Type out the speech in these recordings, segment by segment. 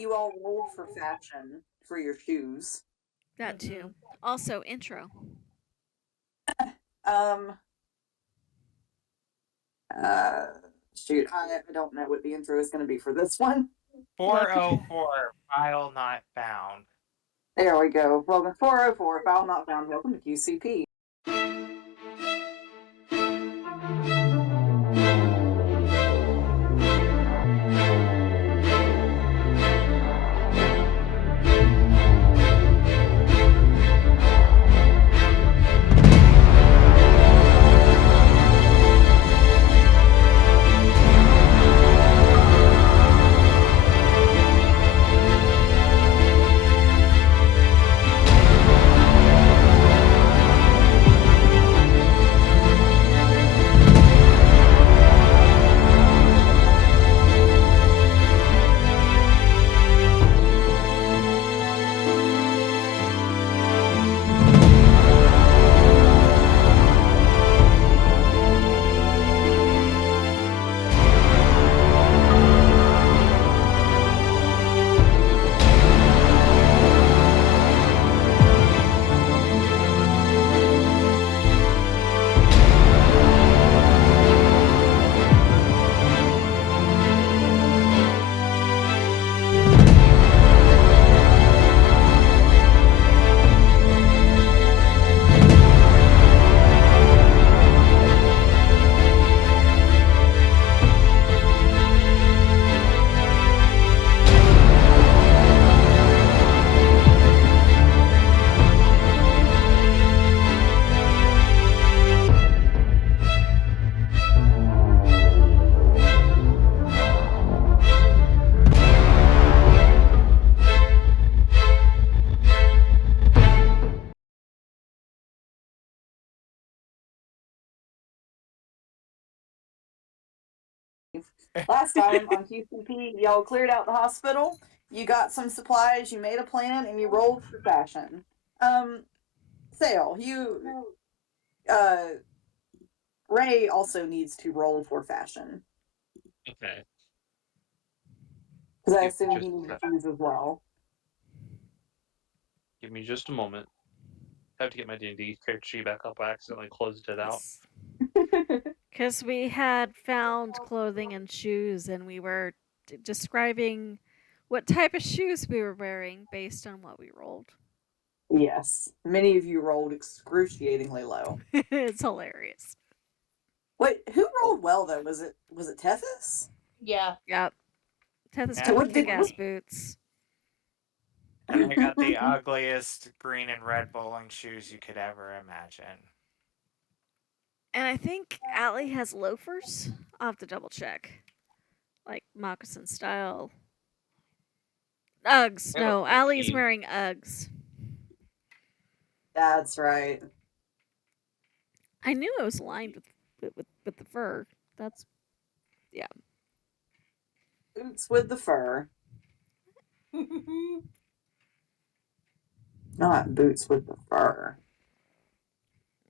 you all rolled for fashion for your shoes. That too. Also, intro. Um, uh, shoot, I don't know what the intro is going to be for this one. 404, file not found. There we go. Welcome 404, file not found. Welcome to QCP. Last time on QCP, y'all cleared out the hospital. You got some supplies. You made a plan, and you rolled for fashion. Sale, Ray also needs to roll for fashion Okay. because I assume he needs shoes as well. Give me just a moment. I have to get my D&D character sheet back up. I accidentally closed it out. Because we had found clothing and shoes, and we were describing what type of shoes we were wearing based on what we rolled. Yes, many of you rolled excruciatingly low. It's hilarious. Wait, who rolled well though? Was it Tethys? Yeah. Yep. Tethys Yeah. got What did- kick-ass boots. And I got the ugliest green and red bowling shoes you could ever imagine. And I think Allie has loafers. I'll have to double check. Like moccasin style. Uggs. Yeah, No, like Allie's he- wearing Uggs. That's right. I knew it was lined with the fur. That's Boots with the fur, not boots with the fur.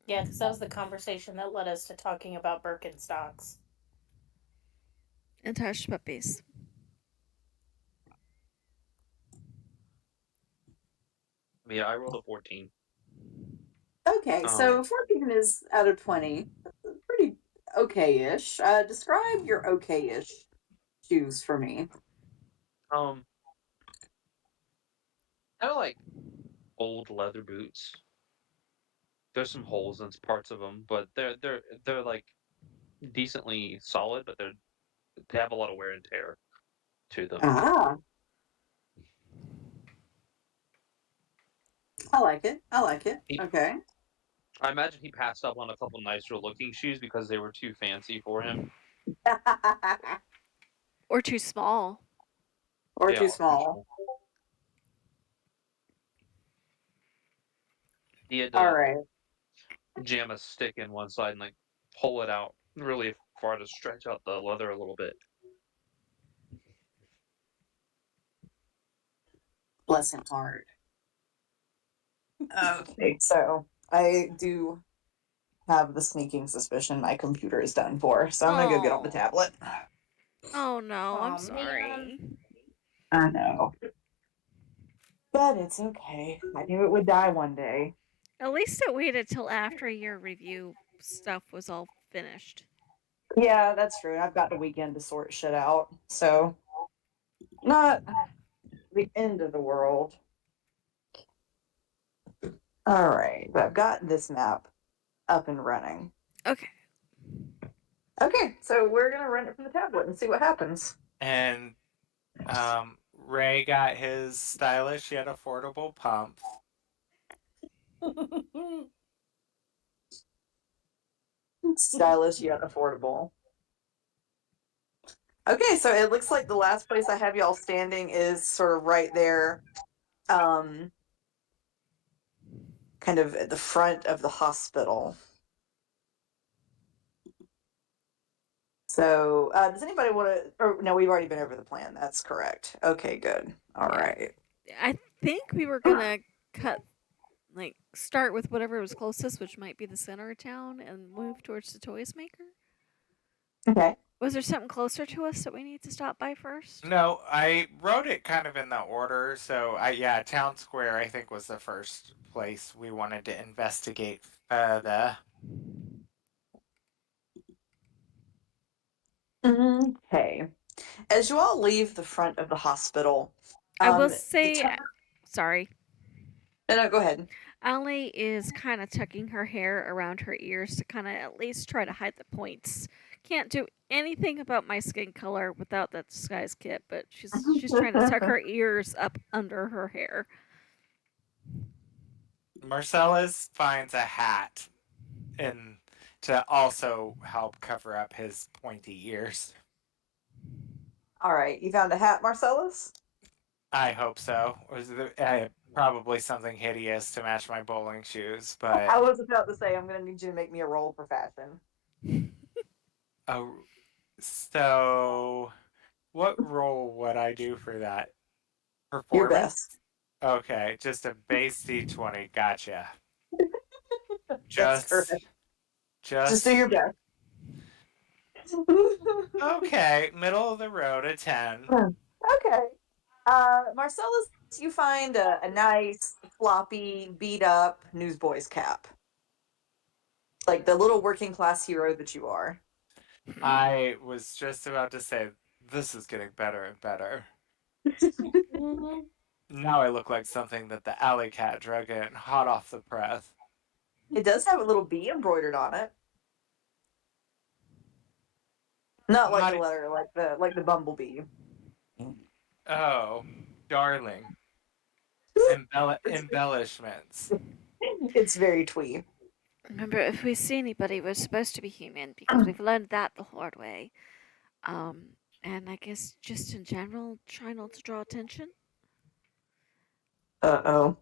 Yeah, because that was the conversation that led us to talking about Birkenstocks. and hush puppies. Yeah, I rolled a 14. Okay, so 14 is out of 20. That's pretty okay-ish. Describe your okay-ish shoes for me. Kind of like old leather boots. There's some holes in parts of them, but they're like decently solid, but they have a lot of wear and tear to them. Ah. I like it. Okay. I imagine he passed up on a couple nicer looking shoes because they were too fancy for him. Or too small. Or Yeah, too small. He had All to right. jam a stick in one side and like pull it out really far to stretch out the leather a little bit. Bless him hard. Okay, so I do have the sneaking suspicion my computer is done for, so I'm gonna go get on the tablet. Oh no, I'm Aw, sorry. man. I know. but it's okay. I knew it would die one day. At least it waited till after your review stuff was all finished. Yeah, that's true. I've got the weekend to sort shit out, so not the end of the world. All right, but I've got this map up and running. Okay. Okay, so we're gonna run it from the tablet and see what happens. And Ray got his stylish yet affordable pump. Stylish yet affordable. Okay, so it looks like the last place I have y'all standing is sort of right there, kind of at the front of the hospital. So, does anybody want to? Or no, we've already been over the plan. That's correct. Okay, good. All right. I think we were gonna start with whatever was closest, which might be the center of town, and move towards the toys maker. Okay. Was there something closer to us that we need to stop by first? No, I wrote it kind of in the order. So, Town Square, I think, was the first place we wanted to investigate further. Okay. As you all leave the front of the hospital, I will say, sorry. No, go ahead. Allie is kind of tucking her hair around her ears to kind of at least try to hide the points. Can't do anything about my skin color without that disguise kit, but she's trying to tuck her ears up under her hair. Marcellus finds a hat and to also help cover up his pointy ears. All right, you found a hat, Marcellus? I hope so. Probably something hideous to match my bowling shoes, but I was about to say I'm gonna need you to make me a roll for fashion. oh, so what role would I do for that? Performance? Your best. Okay, just a base D20. Gotcha. That's correct. Just do your best. Okay, middle of the road, a 10. Okay. Marcellus, you find a nice, floppy, beat up newsboy's cap. Like the little working class hero that you are. I was just about to say, this is getting better and better. Now I look like something that the alley cat drug in, hot off the press. It does have a little bee embroidered on it. Not like the letter, like the bumblebee. Oh, darling. Embellishments. It's very twee. Remember, if we see anybody, we're supposed to be human because we've learned that the hard way. And I guess just in general, try not to draw attention. Uh-oh.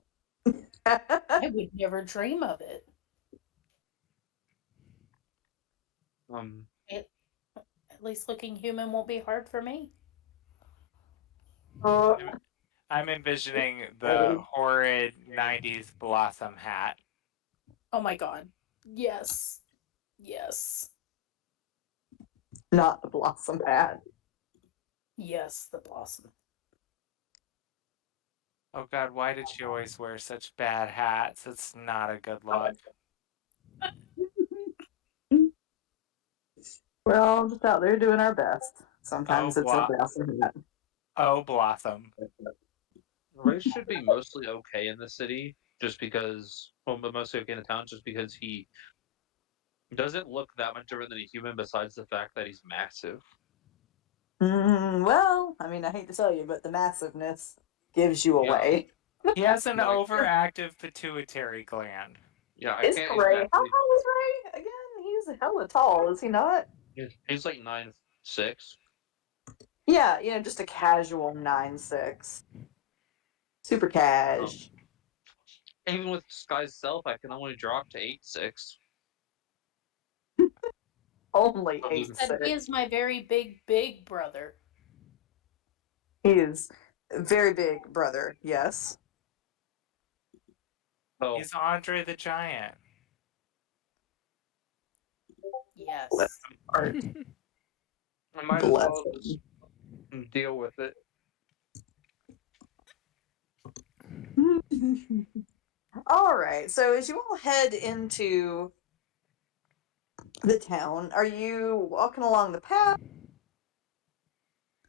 I would never dream of it. At least looking human won't be hard for me. I'm envisioning the horrid 90s blossom hat. Oh my god. Yes. Yes. Not the blossom hat. Yes, the blossom. Oh god, why did she always wear such bad hats? It's not a good look. We're just out there doing our best. Sometimes it's a blossom hat. Oh, blossom. Ray should be mostly okay in the city, just because, but mostly okay in the town, just because he doesn't look that much different than a human, besides the fact that he's massive. Well, I mean, I hate to tell you, but the massiveness gives you away. He has an overactive pituitary gland. Yeah, I Is can't Ray? exactly... How tall is Ray? Again, he's hella tall, is he not? He's like 9'6". Yeah, just a casual 9'6". Super cash. Even with Sky's self, I can only drop to 8'6". Only He 8'6". is my very big brother. He is a very big brother, yes. Oh, He's Andre the Giant. Yes. Art. I might as well just deal with it. All right. So as you all head into the town, are you walking along the path?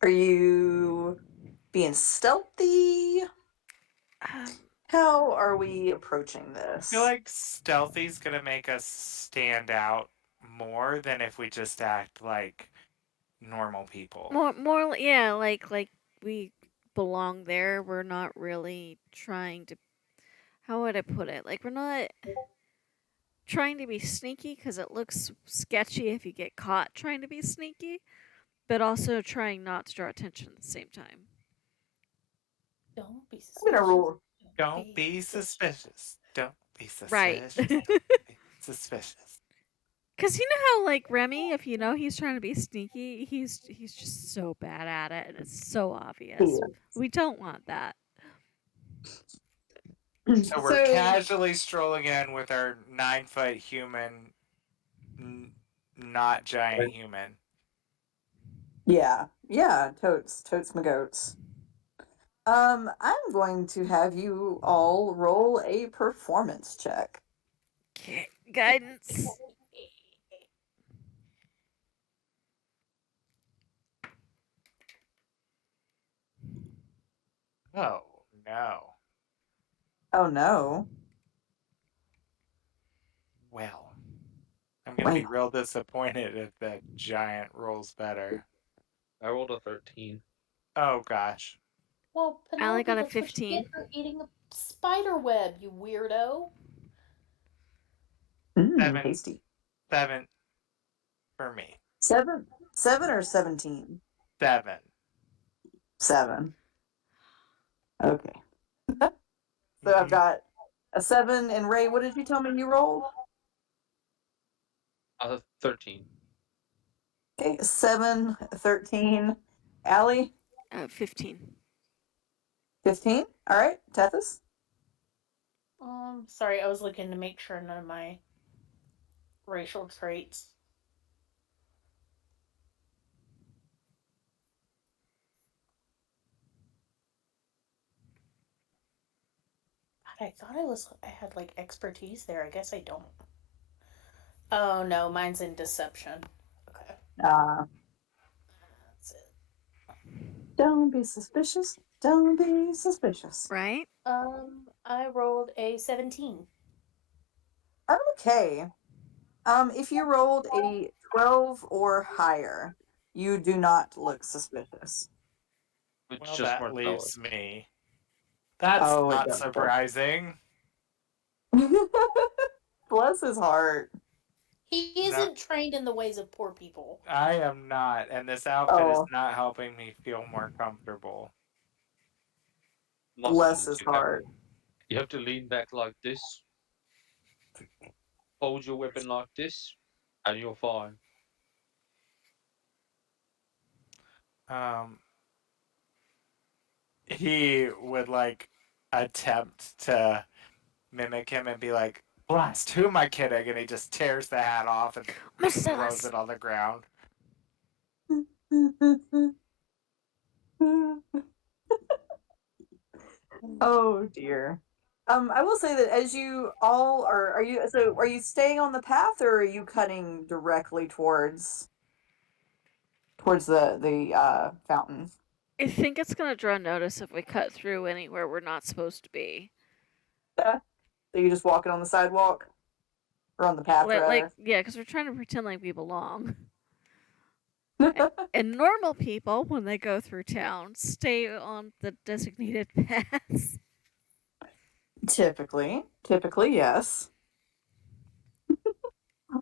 Are you being stealthy? How are we approaching I this? feel like stealthy's gonna make us stand out more than if we just act like normal people. More, yeah, like we belong there. We're not really trying to. How would I put it? Like we're not trying to be sneaky because it looks sketchy if you get caught trying to be sneaky, but also trying not to draw attention at the same time. Don't be I'm gonna suspicious. roll. Don't be suspicious. Don't be suspicious. Right. Don't be suspicious. Cause you know how like Remy, if you know he's trying to be sneaky, he's just so bad at it, and it's so obvious. We don't want that. So we're casually strolling in with our 9-foot human, not giant human. Yeah, totes my goats. I'm going to have you all roll a performance check. Okay, guidance. Oh no. Oh no. Well, I'm gonna be real disappointed if that giant rolls better. I rolled a 13. Oh gosh. Well, I only Penelope, got a that's what you 15. get for eating a spider web, you weirdo. Tasty. 7 for me. 7 or 17? 7. 7. Okay. So I've got a 7, and Ray, what did you tell me you rolled? 13. Okay, 7, 13. Allie? 15. 15? All right, Tethys? Sorry, I was looking to make sure none of my racial traits. I thought I had like expertise there. I guess I don't. Oh no, mine's in deception. Okay. That's it. Don't be suspicious. Don't be suspicious. Right? I rolled a 17. Okay. If you rolled a 12 or higher, you do not look suspicious. It's Well, just that Marcella. leaves me. That's Oh, it not does. surprising. Bless his heart. He isn't trained in the ways of poor people. I am not, and this outfit is not helping me feel more comfortable. Bless his heart. You have to lean back like this. Hold your weapon like this, and you're fine. He would like attempt to mimic him and be like, "Blast, who am I kidding?" And he just tears the hat off and throws it on the ground. Oh dear. I will say that as you all are you staying on the path, or are you cutting directly towards the fountain? I think it's gonna draw notice if we cut through anywhere we're not supposed to be. So you just walking on the sidewalk? Or on the path, rather? Yeah, because we're trying to pretend like we belong. And normal people, when they go through town, stay on the designated paths. Typically, yes.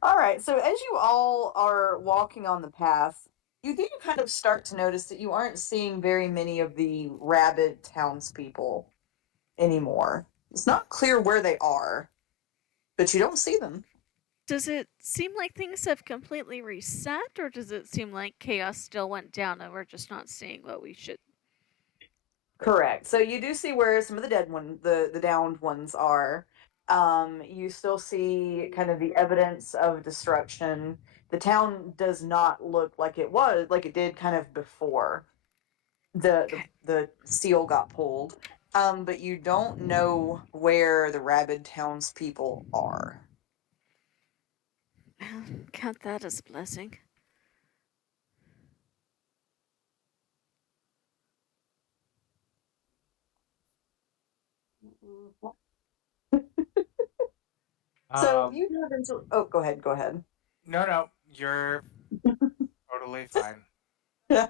All right, so as you all are walking on the path, you do kind of start to notice that you aren't seeing very many of the rabid townspeople anymore. It's not clear where they are, but you don't see them. Does it seem like things have completely reset, or does it seem like chaos still went down and we're just not seeing what we should? Correct. So you do see where some of the downed ones are. You still see kind of the evidence of destruction. The town does not look like it did kind of before the seal got pulled. but you don't know where the rabid townspeople are. Count that as a blessing. So you have until. Oh, go ahead. Go ahead. No, you're totally fine.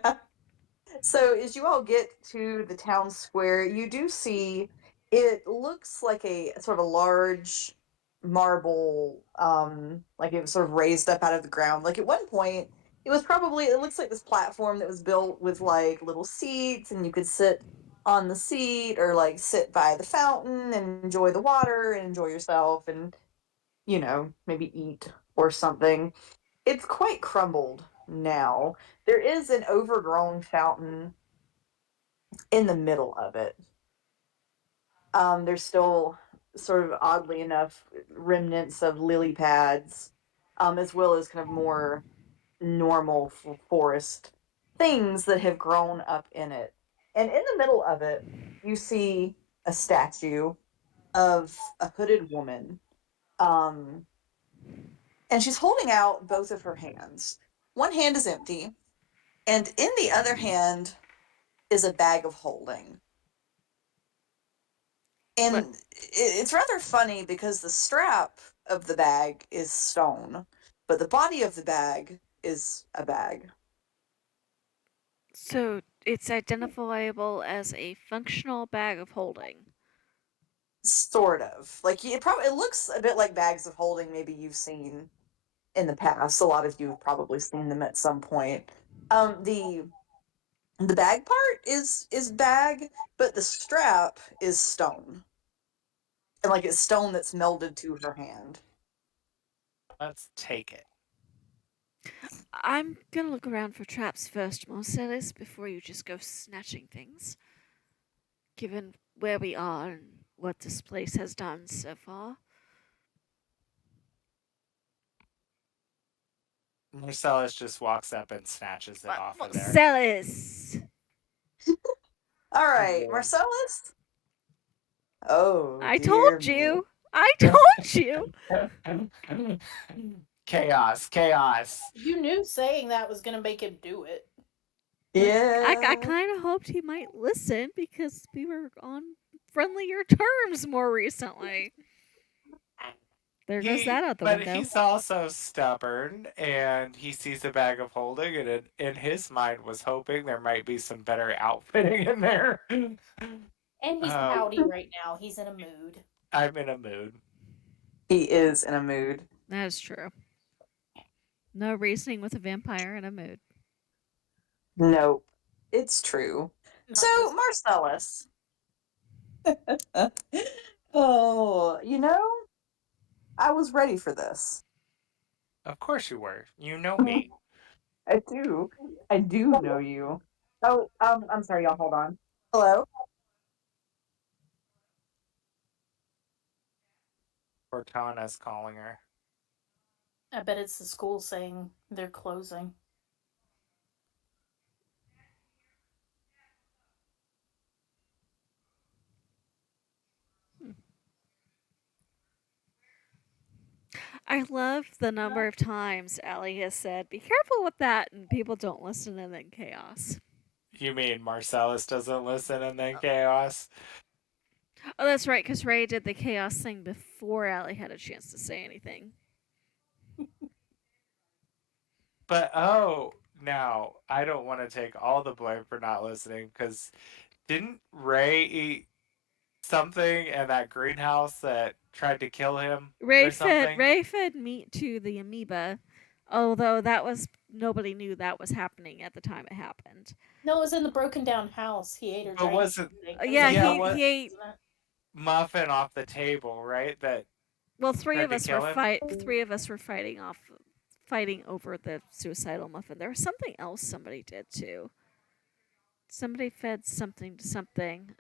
So as you all get to the town square, you do see it looks like a sort of a large marble, like it was sort of raised up out of the ground. Like at one point, it looks like this platform that was built with like little seats, and you could sit on the seat or like sit by the fountain and enjoy the water and enjoy yourself and, maybe eat or something. It's quite crumbled now. There is an overgrown fountain in the middle of it. There's still sort of oddly enough remnants of lily pads, as well as kind of more normal forest things that have grown up in it. And in the middle of it, you see a statue of a hooded woman. Um, and she's holding out both of her hands. One hand is empty, and in the other hand is a bag of holding. And it's rather funny because the strap of the bag is stone, but the body of the bag is a bag. So it's identifiable as a functional bag of holding. Sort of. Like it looks a bit like bags of holding maybe you've seen in the past. A lot of you have probably seen them at some point. The bag part is bag, but the strap is stone. And like it's stone that's melded to her hand. Let's take it. I'm gonna look around for traps first, Marcellus, before you just go snatching things. Given where we are and what this place has done so far. Marcellus just walks up and snatches it off of there. Marcellus! All right, Yeah. Marcellus. Oh, I dear told me. you! I told you! Chaos. You knew saying that was gonna make him do it. Yeah. I kind of hoped he might listen because we were on friendlier terms more recently. There goes that out the but window. he's also stubborn, and he sees a bag of holding, and in his mind was hoping there might be some better outfitting in there. And he's pouty right now. He's in a mood. I'm in a mood. He is in a mood. That is true. No reasoning with a vampire in a mood. Nope. It's true. Not So, this- Marcellus. Oh, I was ready for this. Of course you were. You know me. I do. I do know you. Oh, I'm sorry, y'all. Hold on. Hello? Cortana's calling her. I bet it's the school saying they're closing. I love the number of times Allie has said, "Be careful with that," and people don't listen and then chaos. You mean Marcellus doesn't listen and then chaos? Oh, that's right, because Ray did the chaos thing before Allie had a chance to say anything. But now I don't want to take all the blame for not listening, because didn't Ray eat something in that greenhouse that tried to kill him or something? Ray fed meat to the amoeba, although nobody knew that was happening at the time it happened. No, it was in the broken down house. He ate her. But wasn't he ate. muffin off the table, right? That Well, three tried of to us kill were him? Three of us were fighting over the suicidal muffin. There was something else somebody did too. Somebody fed something to something.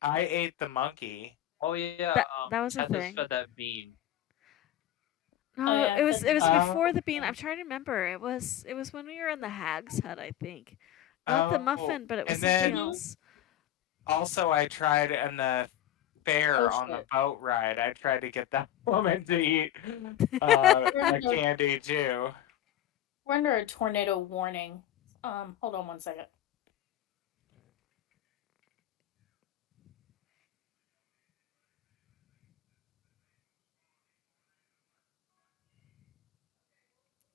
I ate the monkey. Oh yeah, That was a Tethys thing. fed that bean. No, Oh, yeah, it was before Oh. the bean. I'm trying to remember. It was when we were in the hag's hut, I think. Not the Oh, muffin, but it was and something then- else. Also, I tried in the fair Oh, on the shit. boat ride. I tried to get that woman to eat We're a under, candy too. we're under a tornado warning. Hold on one second.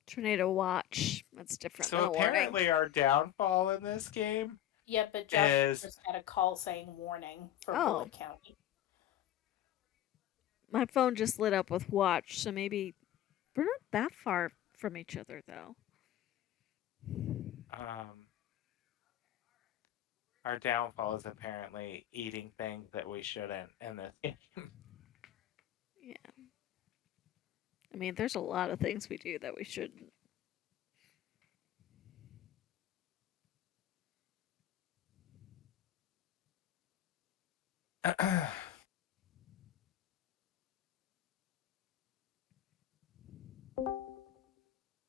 Tornado watch. That's different So than a warning. apparently, our downfall in this game Yeah, but Josh is just had a call saying warning for Oh. Bullitt County. My phone just lit up with watch, so maybe we're not that far from each other, though. our downfall is apparently eating things that we shouldn't in this game. Yeah. I mean, there's a lot of things we do that we shouldn't.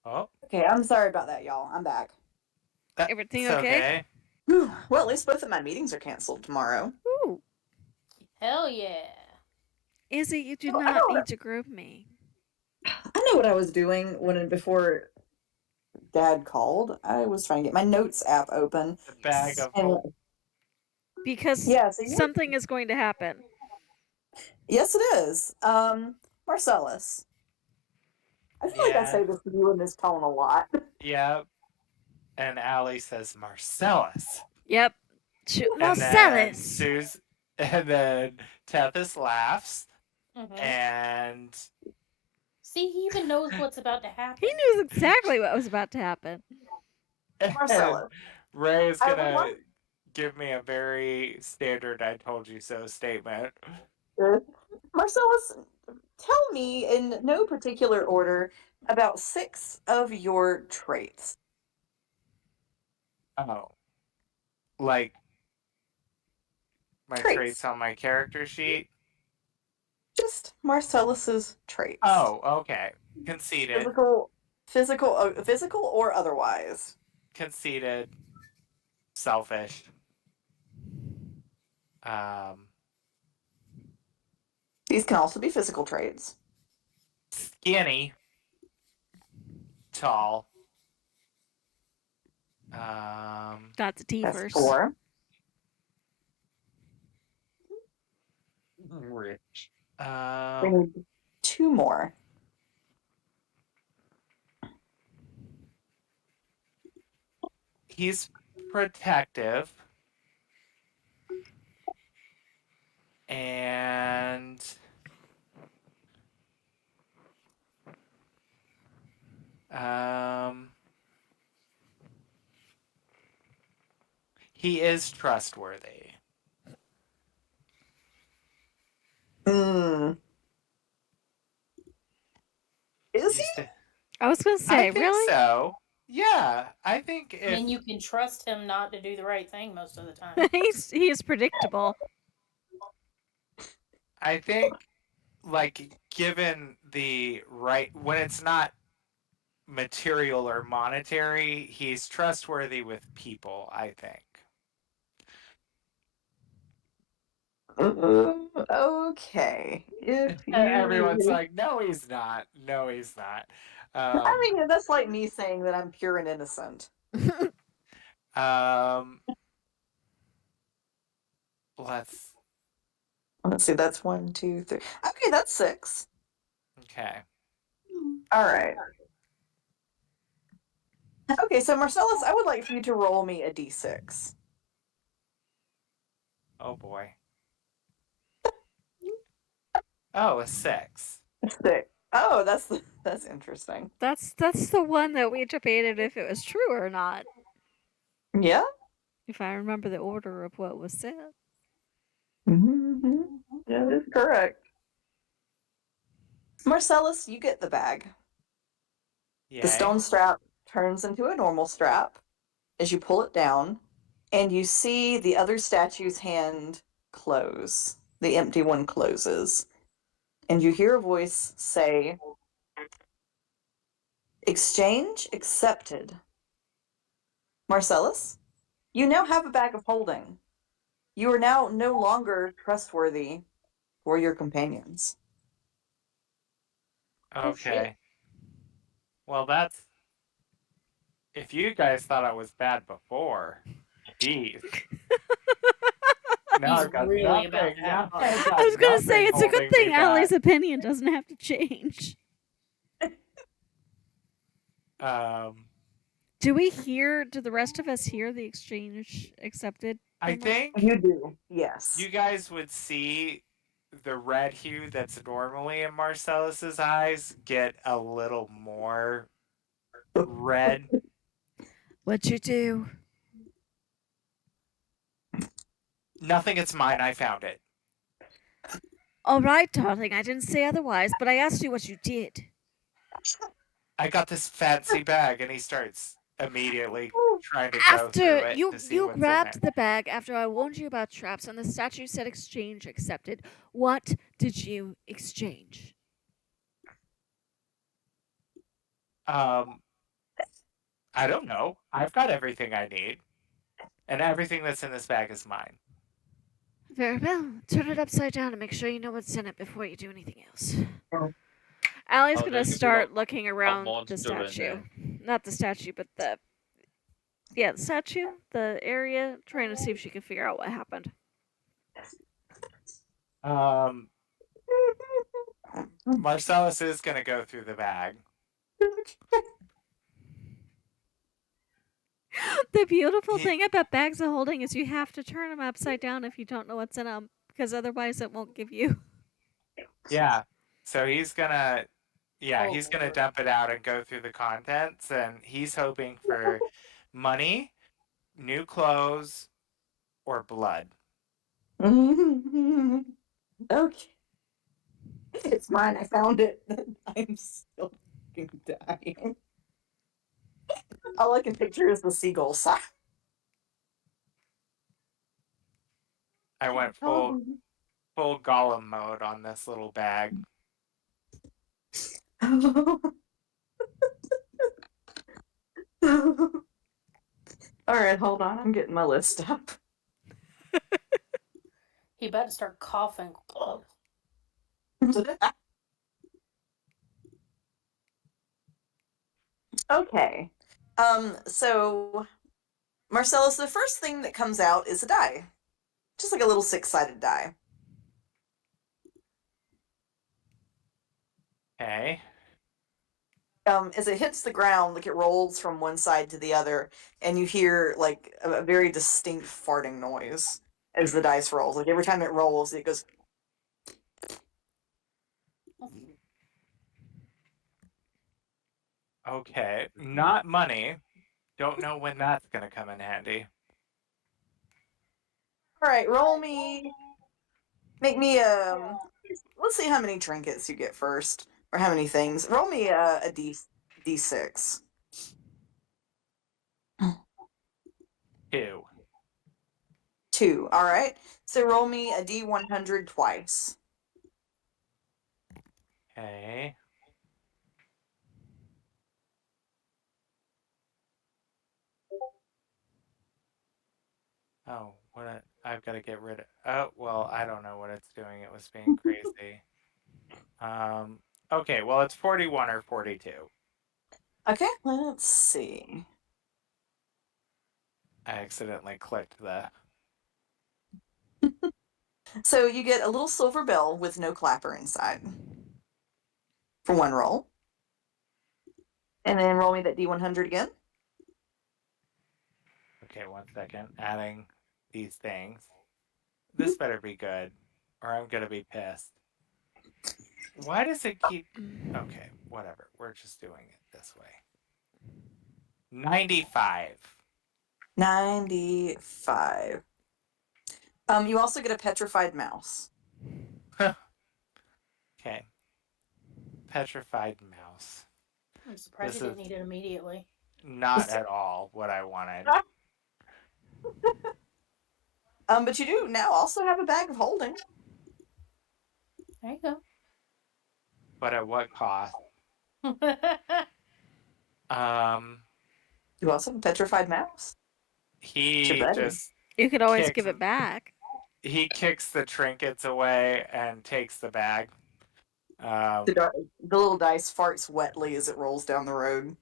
Oh, Okay, I'm sorry about that, y'all. I'm back. Everything that's okay? Whew. Well, at least both of my meetings are canceled tomorrow. Ooh. Hell yeah. Izzy, you do Oh, I not don't know. need to group me. I know what I was doing before Dad called. I was trying to get my notes app open. the bag of And hope. Because yeah, so something is going to happen. yes, it is. Marcellus. I feel like I say this to you in this tone a lot. Yep. And Allie says Marcellus. Yep. And then Marcellus. and then Tethys laughs Mhm. and See, he even knows what's about to happen. He knew exactly what was about to happen. Marcellus. Ray is I would gonna like- give me a very standard "I told you so" statement. Marcellus, tell me in no particular order about 6 of your traits. Oh, like my Traits. traits on my character sheet. Just Marcellus's traits. Oh, okay. Conceited. Physical or otherwise. Conceited. Selfish. These can also be physical traits. Skinny. Tall. That's a T That's first. 4. Rich. We need 2 more. He's protective. And he is trustworthy. Is he? I was gonna say, I think really? so. Yeah, I think if And you can trust him not to do the right thing most of the time. He's predictable. I think, like, given the right, when it's not material or monetary, he's trustworthy with people, I think. Okay. If you Everyone's like, no, he's not. No, he's not. I mean, that's like me saying that I'm pure and innocent. Let's see, that's 1, 2, 3. Okay, that's 6. Okay. All right. Okay, so Marcellus, I would like for you to roll me a d6. Oh boy. Oh, a 6. 6. Oh, that's interesting. That's the one that we debated if it was true or not. Yeah. If I remember the order of what was said. Mm-hmm. That is correct. Marcellus, you get the bag. Yay. The stone strap turns into a normal strap as you pull it down, and you see the other statue's hand close. The empty one closes. And you hear a voice say, "Exchange accepted." Marcellus, you now have a bag of holding. You are now no longer trustworthy for your companions. Oh, shit. Okay. Well, that's. If you guys thought I was bad before, geez. Now He's I've got really about nothing. to have Now fun. I've got I was gonna say nothing it's a good holding me thing Allie's back. opinion doesn't have to change. Do the rest of us hear the exchange accepted? I from think You do, yes. you guys would see the red hue that's normally in Marcellus's eyes get a little more red. What'd you do? Nothing, it's mine. I found it. All right, darling, I didn't say otherwise, but I asked you what you did. I got this fancy bag, and he starts immediately trying to go through After it you to see what's in grabbed it. the bag after I warned you about traps and the statue said exchange accepted, what did you exchange? I don't know. I've got everything I need, and everything that's in this bag is mine. Very well. Turn it upside down and make sure you know what's in it before you do anything else. Oh. Allie's Oh, gonna there could be start looking around the monster in statue. there. Not the statue, but the statue, the area, trying to see if she can figure out what happened. Marcellus is gonna go through the bag. The beautiful thing about bags of holding is you have to turn them upside down if you don't know what's in them, because otherwise it won't give you. Yeah. So he's gonna, Oh, he's gonna Lord. dump it out and go through the contents, and he's hoping for money, new clothes, or blood. Okay. It's mine. I found it. I'm still fucking dying. All I can picture is the seagulls. I went full Gollum mode on this little bag. All right, hold on. I'm getting my list up. He about to start coughing. Okay. So Marcellus, the first thing that comes out is a die. Just like a little six-sided die. Okay. As it hits the ground, like it rolls from one side to the other, and you hear like a very distinct farting noise as the dice rolls. Like every time it rolls, it goes. Okay. Not money. Don't know when that's gonna come in handy. All right, roll me. Make me Let's see how many trinkets you get first, or how many things. Roll me a d6. 2. 2. All right. So roll me a d100 twice. Okay. Oh, I've got to get rid of. Oh, well, I don't know what it's doing. It was being crazy. Okay, well, it's 41 or 42. Okay, let's see. I accidentally clicked the. So you get a little silver bell with no clapper inside for one roll. And then roll me that d100 again. Okay, 1 second. Adding these things. This better be good, or I'm gonna be pissed. Why does it keep. Okay, whatever. We're just doing it this way. 95. 95. You also get a petrified mouse. Okay. Petrified mouse. I'm surprised This he didn't is- eat it immediately. Not at all what I wanted. But you do now also have a bag of holding. There you But at what cost? go. You also have a petrified mouse. He It's your buddy. just You could always Kicks give it back. he kicks the trinkets away and takes the bag. The little dice farts wetly as it rolls down the road.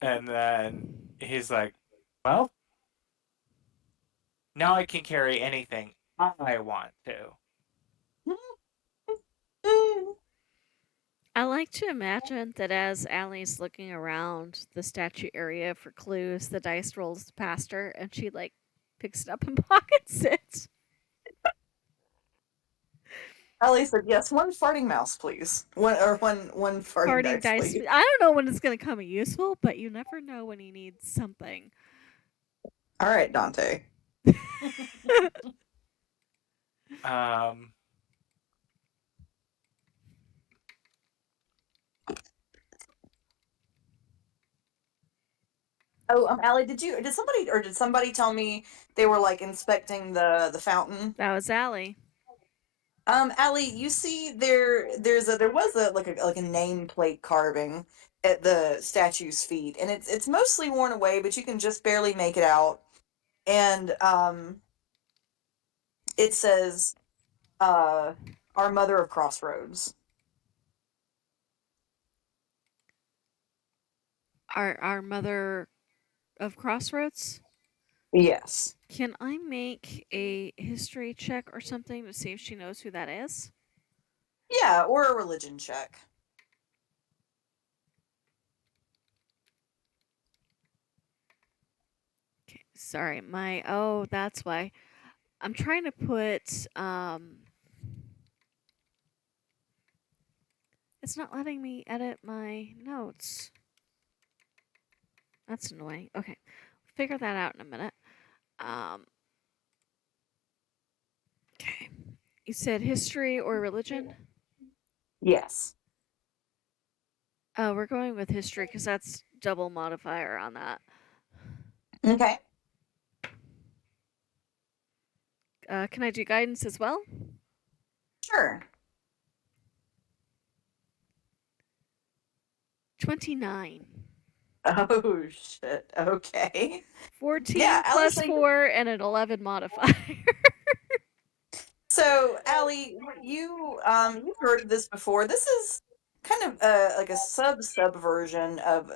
And then he's like, well, now I can carry anything I want to. I like to imagine that as Allie's looking around the statue area for clues, the dice rolls past her and she like picks it up and pockets it. Ellie said, "Yes, one farting mouse, please. One farting dice, please." I don't know when it's going to come useful, but you never know when he needs something. All right, Dante. Oh, Allie, did somebody tell me they were like inspecting the fountain? That was Allie. Allie, you see there was a like a nameplate carving at the statue's feet, and it's mostly worn away, but you can just barely make it out. And it says our mother of crossroads. Our mother of crossroads? Yes. Can I make a history check or something to see if she knows who that is? Yeah, or a religion check. Okay, sorry, that's why. I'm trying to put it's not letting me edit my notes. That's annoying. Okay. Figure that out in a minute. Okay. You said history or religion? Yes. We're going with history because that's double modifier on that. Okay. Can I do guidance as well? Sure. 29. Oh shit. Okay. 14 Yeah, plus Allie's 4 and an 11 modifier. So, Allie, you've heard of this before. This is kind of like a sub version of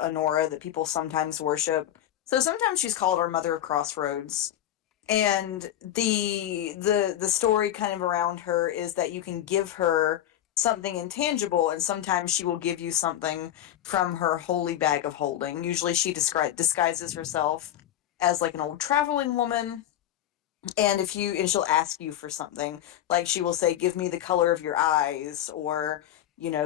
Honora that people sometimes worship. So sometimes she's called our Mother of Crossroads, and the story kind of around her is that you can give her something intangible, and sometimes she will give you something from her holy bag of holding. Usually, she disguises herself as like an old traveling woman, and she'll ask you for something, like she will say, give me the color of your eyes, or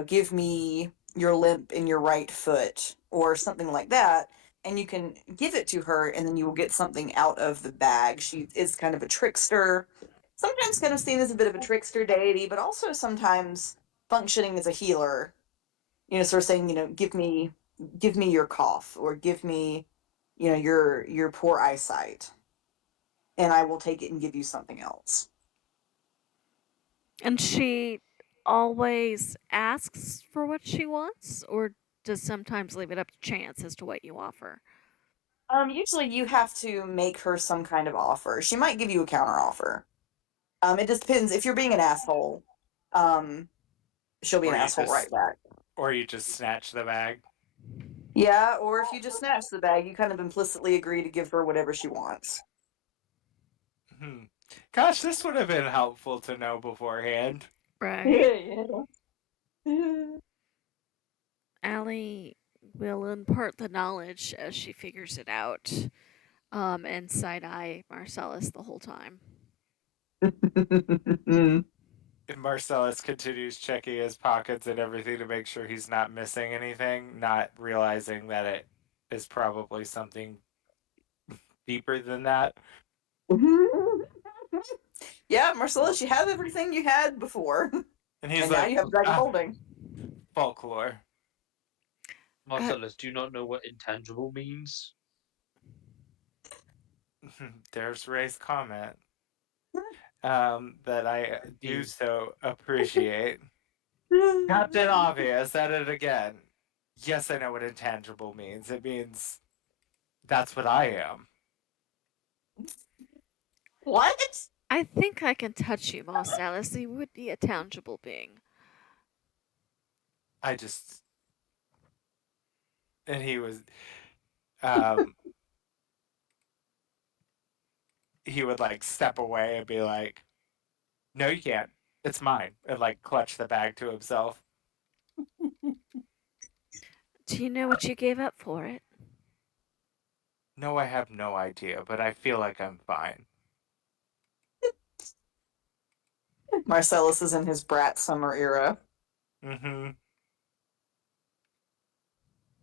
give me your limp in your right foot, or something like that, and you can give it to her, and then you will get something out of the bag. She is kind of a trickster, sometimes kind of seen as a bit of a trickster deity, but also sometimes functioning as a healer, sort of saying, give me your cough, or give me your poor eyesight, and I will take it and give you something else. And she always asks for what she wants, or does sometimes leave it up to chance as to what you offer? Usually you have to make her some kind of offer. She might give you a counter offer. It just depends. If you're being an asshole, um, she'll be Or an you asshole just right back. or you just snatch the bag. Yeah, or if you just snatch the bag, you kind of implicitly agree to give her whatever she wants. Gosh, this would have been helpful to know beforehand. Right. Yeah. Allie will impart the knowledge as she figures it out, and side-eye Marcellus the whole time. And Marcellus continues checking his pockets and everything to make sure he's not missing anything, not realizing that it is probably something deeper than that. Yeah, Marcellus, you have everything you had before, And he's and now like, you have Dragon Holding. folklore. Marcellus, do you not know what intangible means? There's Ray's comment that I do so appreciate. Captain Obvious at it again. Yes, I know what intangible means. It means that's what I am. What? I think I can touch you, Marcellus. You would be a tangible being. I just. And he was. Um, he would like step away and be like, "No, you can't. It's mine," and like clutch the bag to himself. Do you know what you gave up for it? No, I have no idea, but I feel like I'm fine. Marcellus is in his brat summer era. Mm-hmm.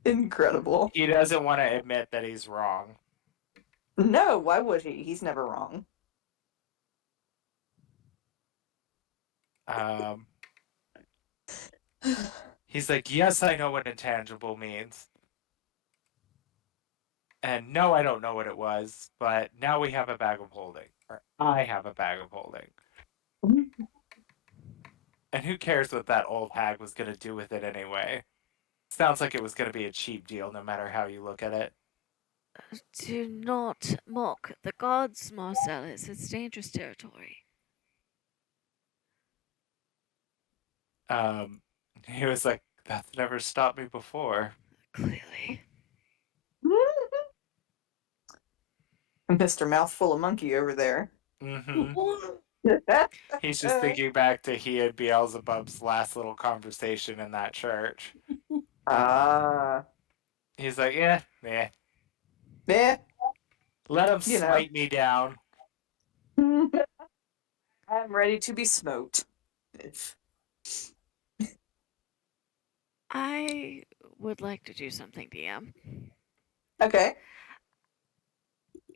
Incredible. He doesn't want to admit that he's wrong. No, why would he? He's never wrong. Um, he's like, yes, I know what intangible means. And no, I don't know what it was, but now we have a bag of holding. Or I have a bag of holding. And who cares what that old hag was going to do with it anyway? Sounds like it was going to be a cheap deal no matter how you look at it. Do not mock the gods, Marcellus. It's dangerous territory. He was like, that's never stopped me before. Clearly. Mr. Mouthful of Monkey over there. Mm-hmm. He's just thinking back to he and Beelzebub's last little conversation in that church. Ah. He's like, yeah. Yeah. Let him You know. smite me down. I'm ready to be smoked. I would like to do something, DM. Okay.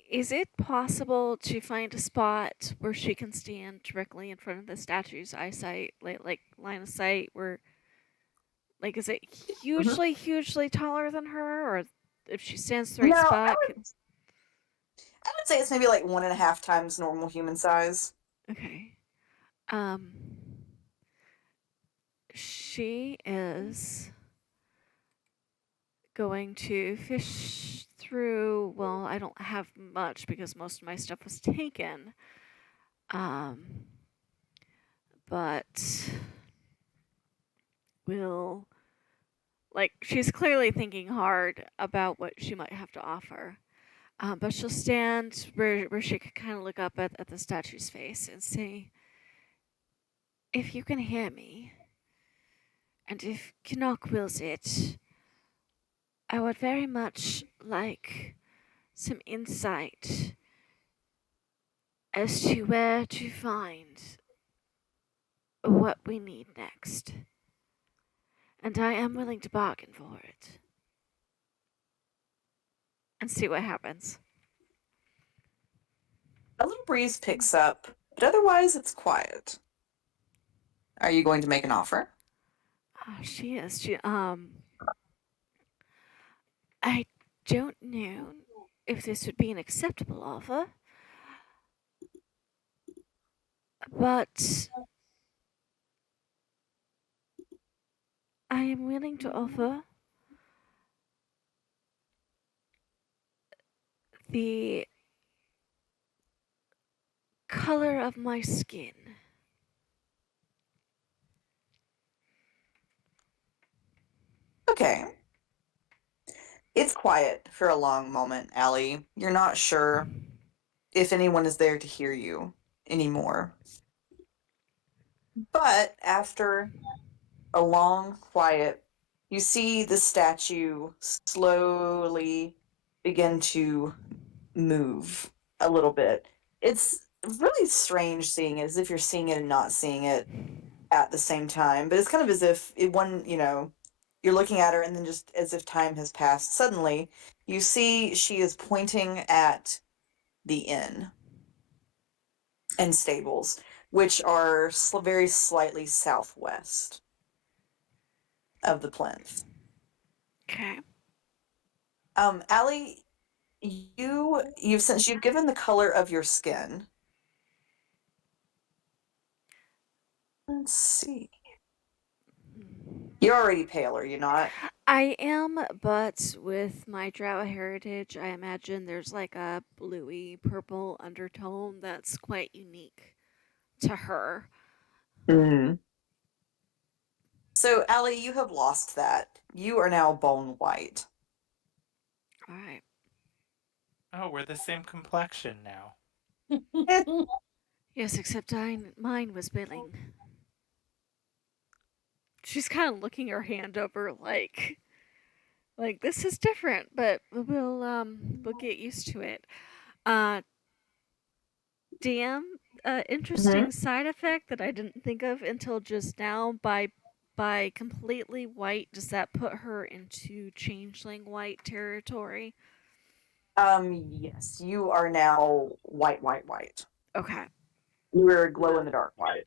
Is it possible to find a spot where she can stand directly in front of the statue's eyesight, like line of sight, where, like, is it hugely taller than her, or if she stands the right No, spot? I would say it's maybe like 1.5 times normal human size. Okay. She is going to fish through. Well, I don't have much because most of my stuff was taken. But will, like, she's clearly thinking hard about what she might have to offer. But she'll stand where she can kind of look up at the statue's face and say, if you can hear me, and if Knock wills it, I would very much like some insight as to where to find what we need next. And I am willing to bargain for it. And see what happens. A little breeze picks up, but otherwise it's quiet. Are you going to make an offer? She is. I don't know if this would be an acceptable offer, but I am willing to offer the color of my skin. Okay. It's quiet for a long moment, Allie. You're not sure if anyone is there to hear you anymore. But after a long quiet, you see the statue slowly begin to move a little bit. It's really strange seeing it, as if you're seeing it and not seeing it at the same time. But it's kind of as if you're looking at her and then just as if time has passed. Suddenly, you see she is pointing at the inn and stables, which are very slightly southwest of the plinth. Okay. Allie, since you've given the color of your skin. Let's see. You're already pale, are you not? I am, but with my drow heritage, I imagine there's like a bluey purple undertone that's quite unique to her. Mm. So, Allie, you have lost that. You are now bone white. All right. Oh, we're the same complexion now. Yes, except mine was billing. She's kind of looking her hand over like this is different, but we'll get used to it. Uh DM, interesting side effect that I didn't think of until just now. By completely white, does that put her into changeling white territory? Yes, you are now white, white, white. Okay, You are glow in the dark white.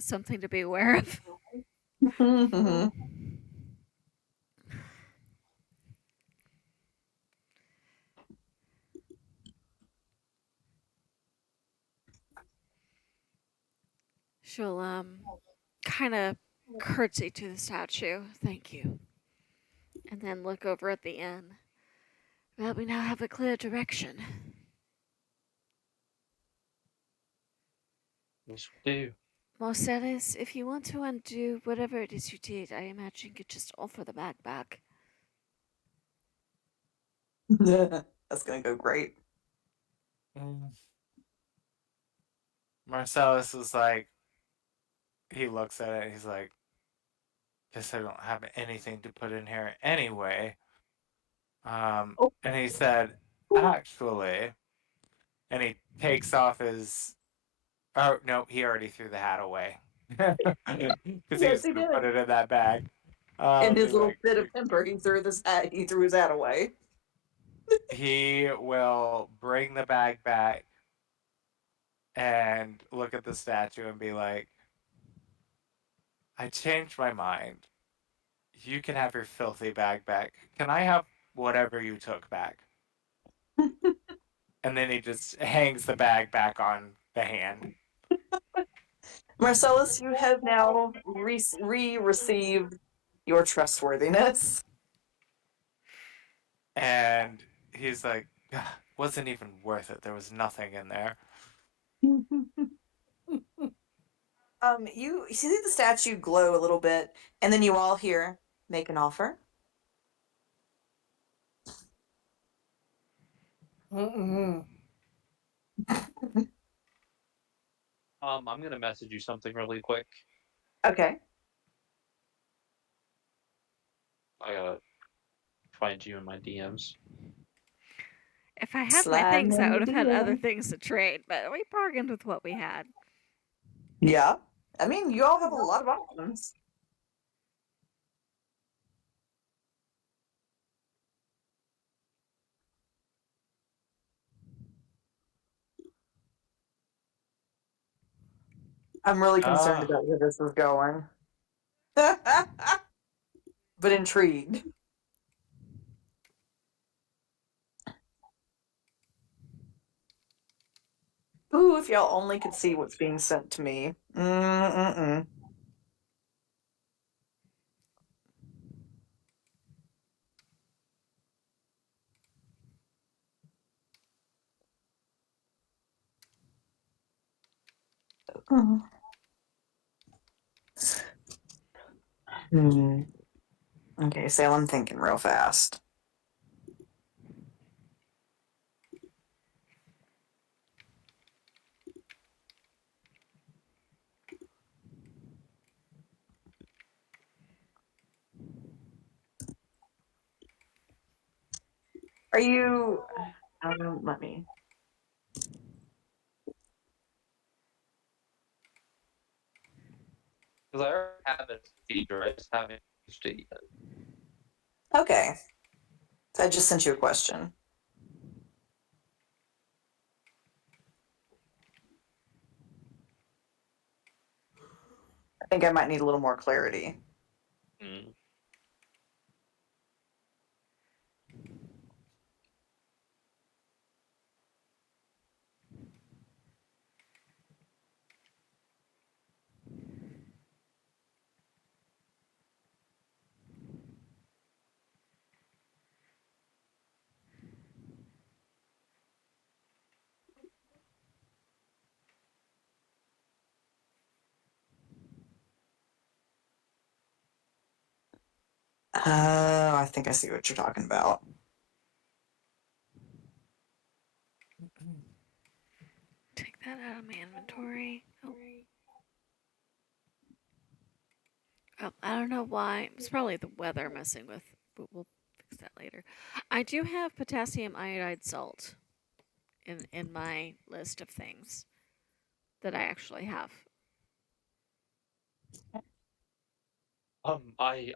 something to be aware of. Mhm. She'll kind of curtsy to the statue. Thank you. And then look over at the inn. Well, we now have a clear direction. Yes, we do. Marcellus, if you want to undo whatever it is you did, I imagine you could just offer the bag back. That's gonna go great. Mm. Marcellus was like, he looks at it and he's like, guess I don't have anything to put in here anyway. Oh. And he said, actually, and he takes off his. Oh no, he already threw the hat away because he Yes, was he gonna did. put it in that bag. In his He's little like, fit of temper, he threw his hat away. he will bring the bag back and look at the statue and be like, I changed my mind. You can have your filthy bag back. Can I have whatever you took back? And then he just hangs the bag back on the hand. Marcellus, you have now received your trustworthiness. And he's like, wasn't even worth it. There was nothing in there. You see the statue glow a little bit, and then you all hear, make an offer. Mm-mm. I'm gonna message you something really quick. Okay. I gotta find you in my DMs. If I had my Sliding things, I in the would have had other DM. things to trade, but we bargained with what we had. Yeah. I mean, you all have a lot of options. I'm really concerned Ah, about where this is going. But intrigued. Ooh, if y'all only could see what's being sent to me. Mm-mm-mm. Hmm. Okay, Sale, I'm thinking real fast. Are you? Let me. Because I already have it feature, I just haven't used it yet. Okay. So I just sent you a question. I think I might need a little more clarity. Mm. I think I see what you're talking about. Take that out of my inventory. Oh, I don't know why. It's probably the weather messing with, but we'll fix that later. I do have potassium iodide salt in my list of things that I actually have. I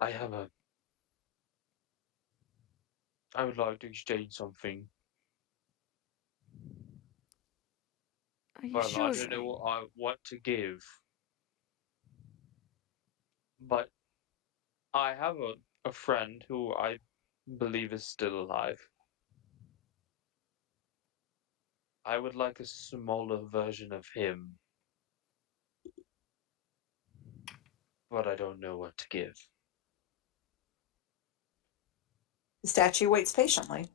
have a. I would like to exchange something. Are you Well, sure? I don't know what to give, but I have a friend who I believe is still alive. I would like a smaller version of him, but I don't know what to give. The statue waits patiently.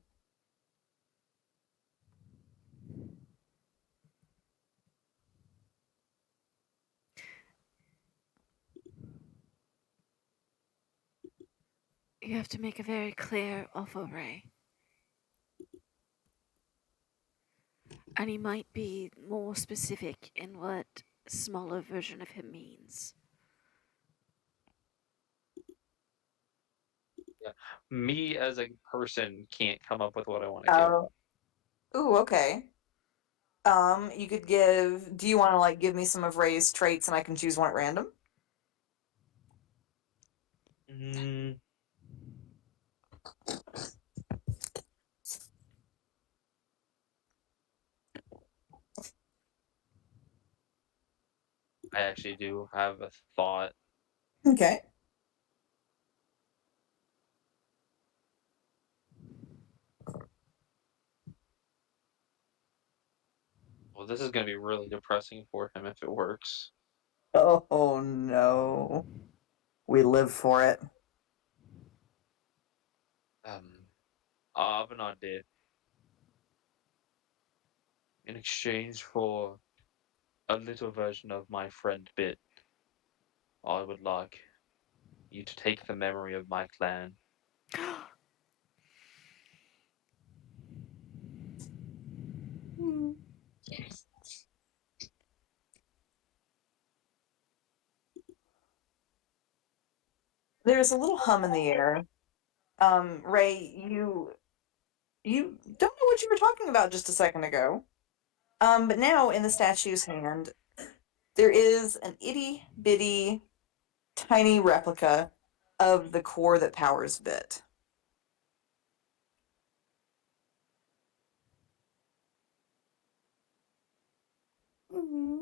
You have to make a very clear offer, Ray. And he might be more specific in what smaller version of him means. Me as a person can't come up with what I want to Oh. Ooh, okay. You could give. Do you want to like give me some of Ray's traits and I can choose one at random? give. I actually do have a thought. Okay. Well, this is going to be really depressing for him if it works. Oh no. We live for it. I have an idea. In exchange for a little version of my friend Bit, I would like you to take the memory of my clan. There's a little hum in the air. Ray, you don't know what you were talking about just a second ago. But now in the statue's hand, there is an itty bitty tiny replica of the core that powers Bit. Mm-hmm.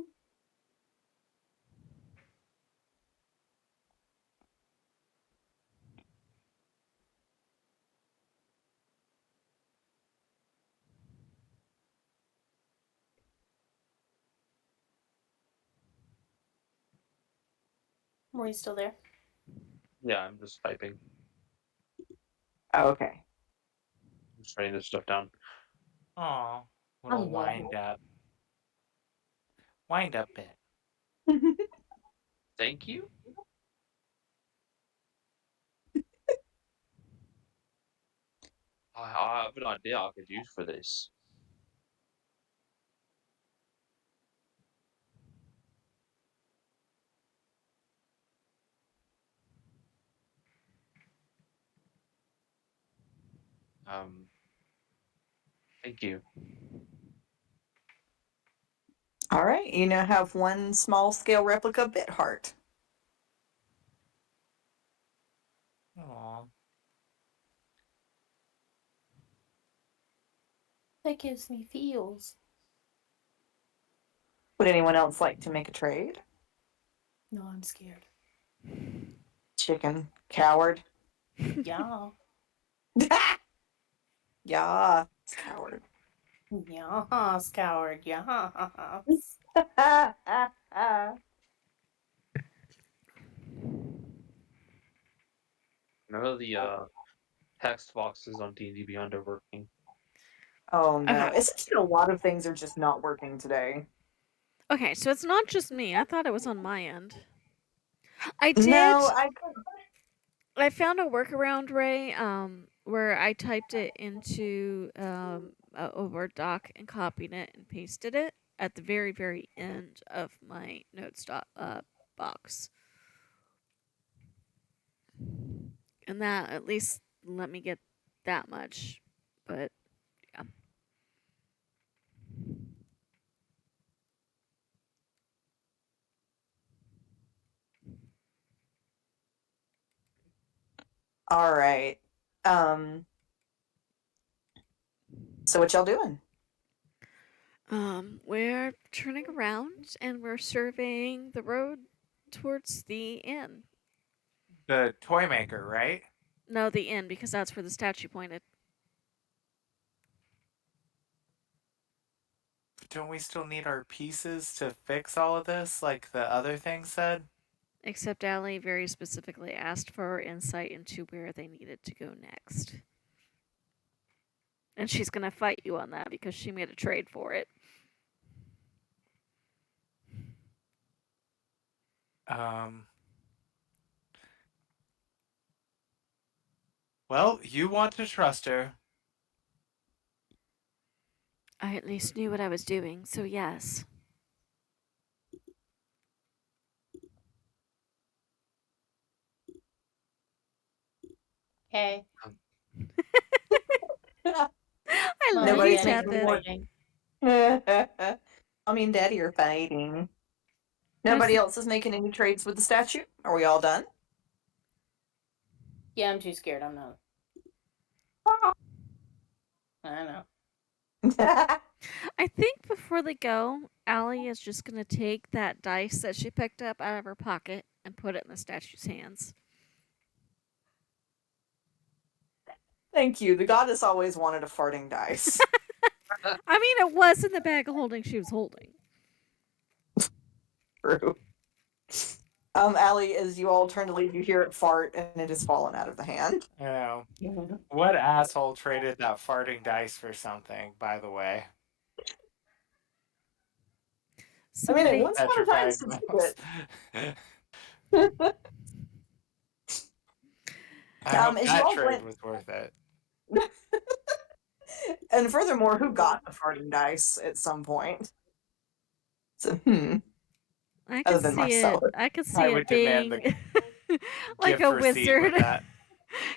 Were you still there? Yeah, I'm just typing. Oh, okay. I'm just writing this stuff down. Aw, little wind up. Wind up Bit. Thank you. I have an idea I could use for this. Thank you. All right, you now have one small scale replica Bit heart. Aw. That gives me feels. Would anyone else like to make a trade? No, I'm scared. Chicken coward. Yeah. Yeah, it's coward. Yes, coward. Yes. None of the text boxes on D&D Beyond are working. Oh no. Okay. Essentially, a lot of things are just not working today. Okay, so it's not just me. I thought it was on my end. I did. No, I found a workaround, Ray, where I typed it into a Word doc and copied it and pasted it at the very, very end of my notes box. And that at least let me get that much. But yeah. All right. So what y'all doing? We're turning around and we're surveying the road towards the inn. The toy maker, right? No, the inn, because that's where the statue pointed. Don't we still need our pieces to fix all of this, like the other thing said? Except Allie very specifically asked for insight into where they needed to go next. And she's gonna fight you on that because she made a trade for it. Well, you want to trust her. I at least knew what I was doing, so yes. Okay. I love Nobody's you, making Tathan. more. Mommy and Daddy are fighting. Nobody else is making any trades with the statue? Are we all done? Yeah, I'm too scared. I'm not. I know. I think before they go, Allie is just gonna take that dice that she picked up out of her pocket and put it in the statue's hands. Thank you. The goddess always wanted a farting dice. I mean, it was in the bag of holding she was holding. True. Allie, as you all turn to leave, you hear it fart and it has fallen out of the hand. You know, what asshole traded that farting dice for something, by the way? I mean, Somebody, once upon a time, some secret. I hope as you that all trade went- was worth it. And furthermore, who got the farting dice at some point? So, I other could than see myself. it. I could see I it would demand being the like gift a receipt with wizard that.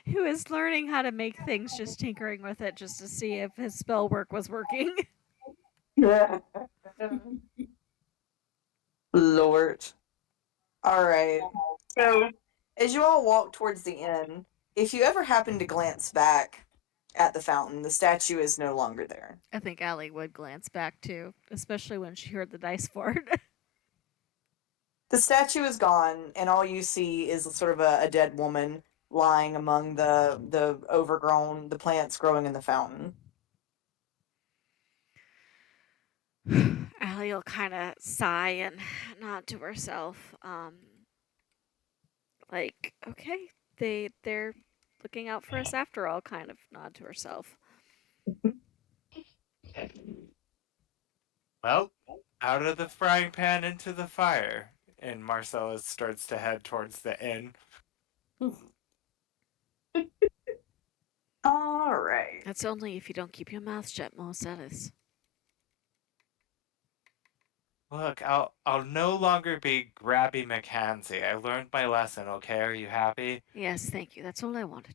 who is learning how to make things, just tinkering with it, just to see if his spell work was working. Lord. All right. So, as you all walk towards the inn, if you ever happen to glance back at the fountain, the statue is no longer there. I think Allie would glance back too, especially when she heard the dice fart. The statue is gone, and all you see is sort of a dead woman lying among the overgrown the plants growing in the fountain. Allie will kind of sigh and nod to herself. Like, okay, they're looking out for us after all. Kind of nod to herself. Well, out of the frying pan into the fire. And Marcellus starts to head towards the inn. All right. That's only if you don't keep your mouth shut, Marcellus. Look, I'll no longer be Grabby McKenzie. I learned my lesson, okay? Are you happy? Yes, thank you. That's all I wanted.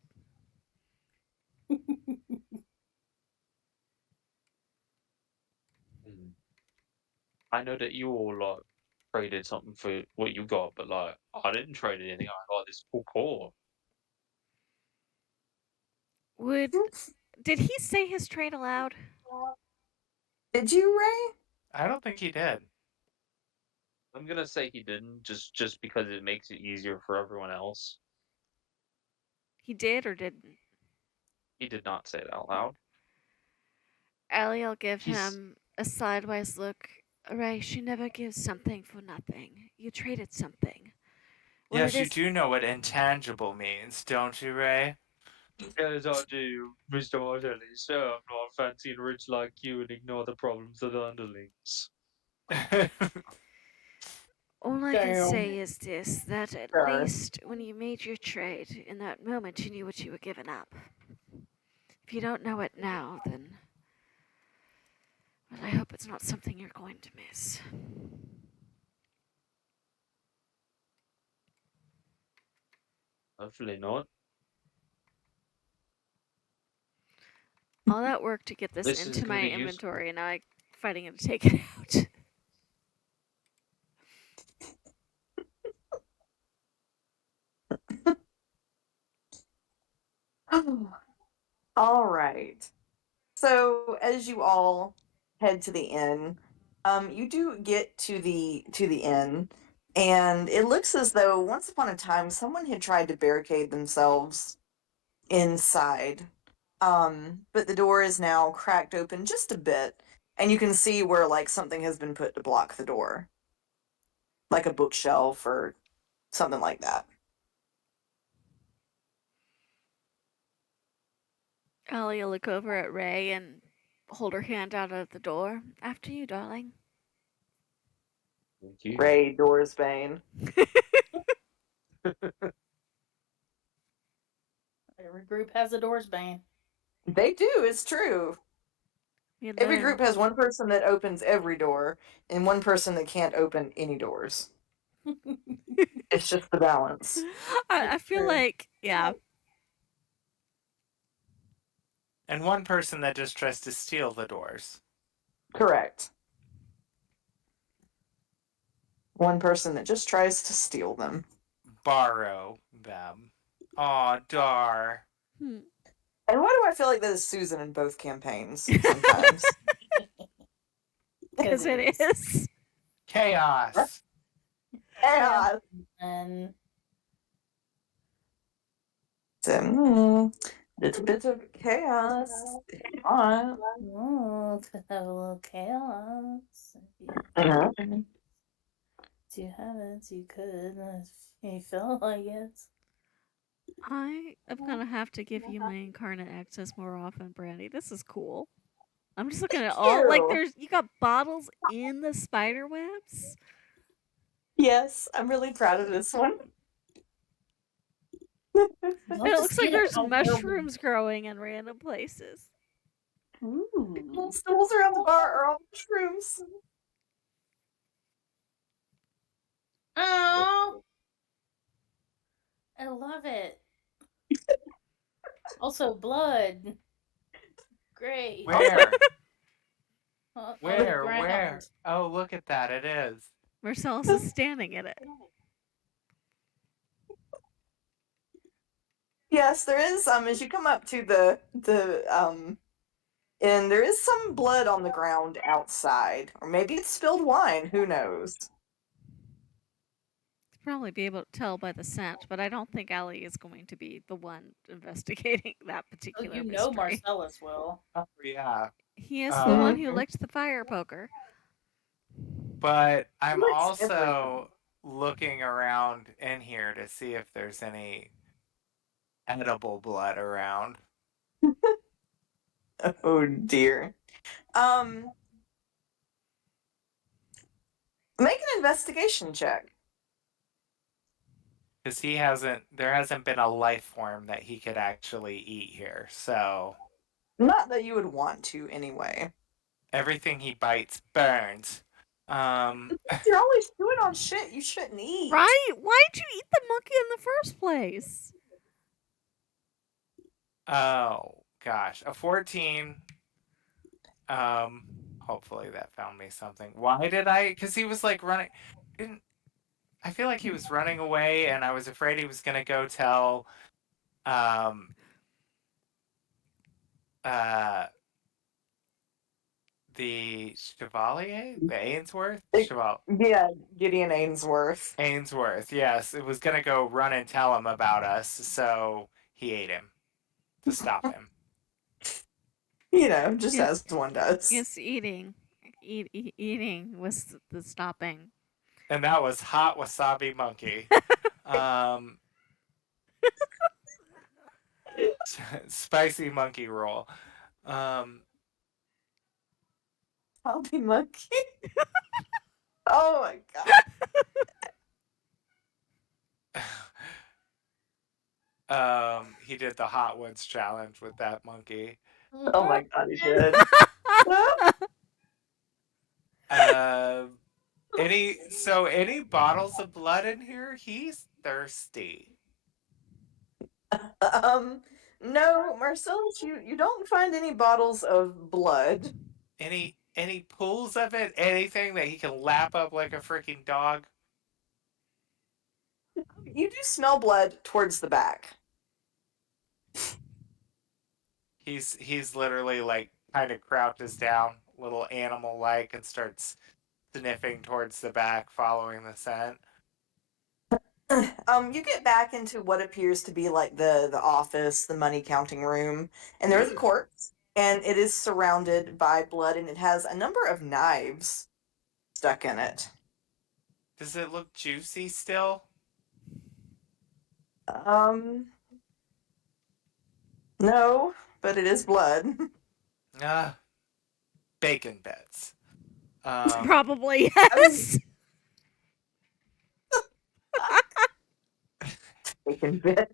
I know that you all like traded something for what you got, but like I didn't trade anything. I got this cool core. Did he say his trade aloud? Did you, Ray? I don't think he did. I'm gonna say he didn't, just because it makes it easier for everyone else. He did or didn't? He did not say it out loud. Allie will give He's- him a sidewise look. Ray, she never gives something for nothing. You traded something. What Yes, it you is- do know what intangible means, don't you, Ray? Yes, I do, Mr. Martelli. So I'm not fancy and rich like you and ignore the problems of the underlings. All I can Damn. say is this, that at Sure. least when you made your trade, in that moment you knew what you were giving up. If you don't know it now, then... Well, I hope it's not something you're going to miss. Hopefully not. All that work to get this This is into gonna my be inventory, and now I'm fighting to take it out. All right. So as you all head to the inn, you do get to the inn, and it looks as though once upon a time someone had tried to barricade themselves inside. But the door is now cracked open just a bit, and you can see where like something has been put to block the door, like a bookshelf or something like that. Allie will look over at Ray and hold her hand out at the door. After you, darling. Thank you. Ray Dorsbane. Every group has a doors bane. They do. It's true. We Every learn. group has one person that opens every door and one person that can't open any doors. It's just the balance. I feel True. like, yeah. And one person that just tries to steal the doors. Correct. One person that just tries to steal them. Borrow them. Aw, dar. Hmm. And why do I feel like that is Susan in both campaigns sometimes? Because it is. Chaos. Yeah. And Little bit of chaos. Come on. to have a little chaos. Mhm. If you haven't, you could. If you felt like it. I am gonna have to give you my incarnate access more often, Brandy. This is cool. I'm just looking at all like you. you got bottles in the spider webs. Yes, I'm really proud of this one. And it looks like there's mushrooms growing in random places. Little stools around the bar are all mushrooms. Oh, I love it. Also, blood. Great. Where? On the Where? ground. Where? Oh, look at that. It is. Marcellus is standing in it. Yes, there is as you come up to the and there is some blood on the ground outside. Or maybe it's spilled wine, who knows? Probably be able to tell by the scent, but I don't think Allie is going to be the one investigating that Oh, particular you mystery. know Marcellus will. Oh, yeah. He is the one who Mhm. licked the fire poker. But I'm Looks also looking around in here to see if there's any edible blood around. Oh dear. Make an investigation check. Because there hasn't been a life form that he could actually eat here. So Not that you would want to anyway. everything he bites burns. You're always chewing on shit you shouldn't eat. Right? Why'd you eat the monkey in the first place? Oh, gosh. A 14. Hopefully that found me something. Why did I? Because he was like running. I feel like he was running away, and I was afraid he was going to go tell the Chevalier, the Ainsworth? Yeah, Gideon Ainsworth. Ainsworth, yes. It was going to go run and tell him about us, so he ate him to stop him. Just Yeah. as one does. Yes, eating. Eating was the stopping. And that was hot wasabi monkey. Spicy monkey roll. I'll be monkey. Oh my god. he did the Hot Ones challenge with that monkey. Oh my god, he did. Any bottles of blood in here? He's thirsty. No, Marcellus, you don't find any bottles of blood. Any pools of it? Anything that he can lap up like a freaking dog? You do smell blood towards the back. He's literally like kind of crouches down, little animal like, and starts sniffing towards the back, following the scent. You get back into what appears to be like the office, the money counting room, and there's a corpse, and it is surrounded by blood, and it has a number of knives stuck in it. Does it look juicy still? No, but it is blood. Bacon bits. Probably I mean, yes. bacon bits.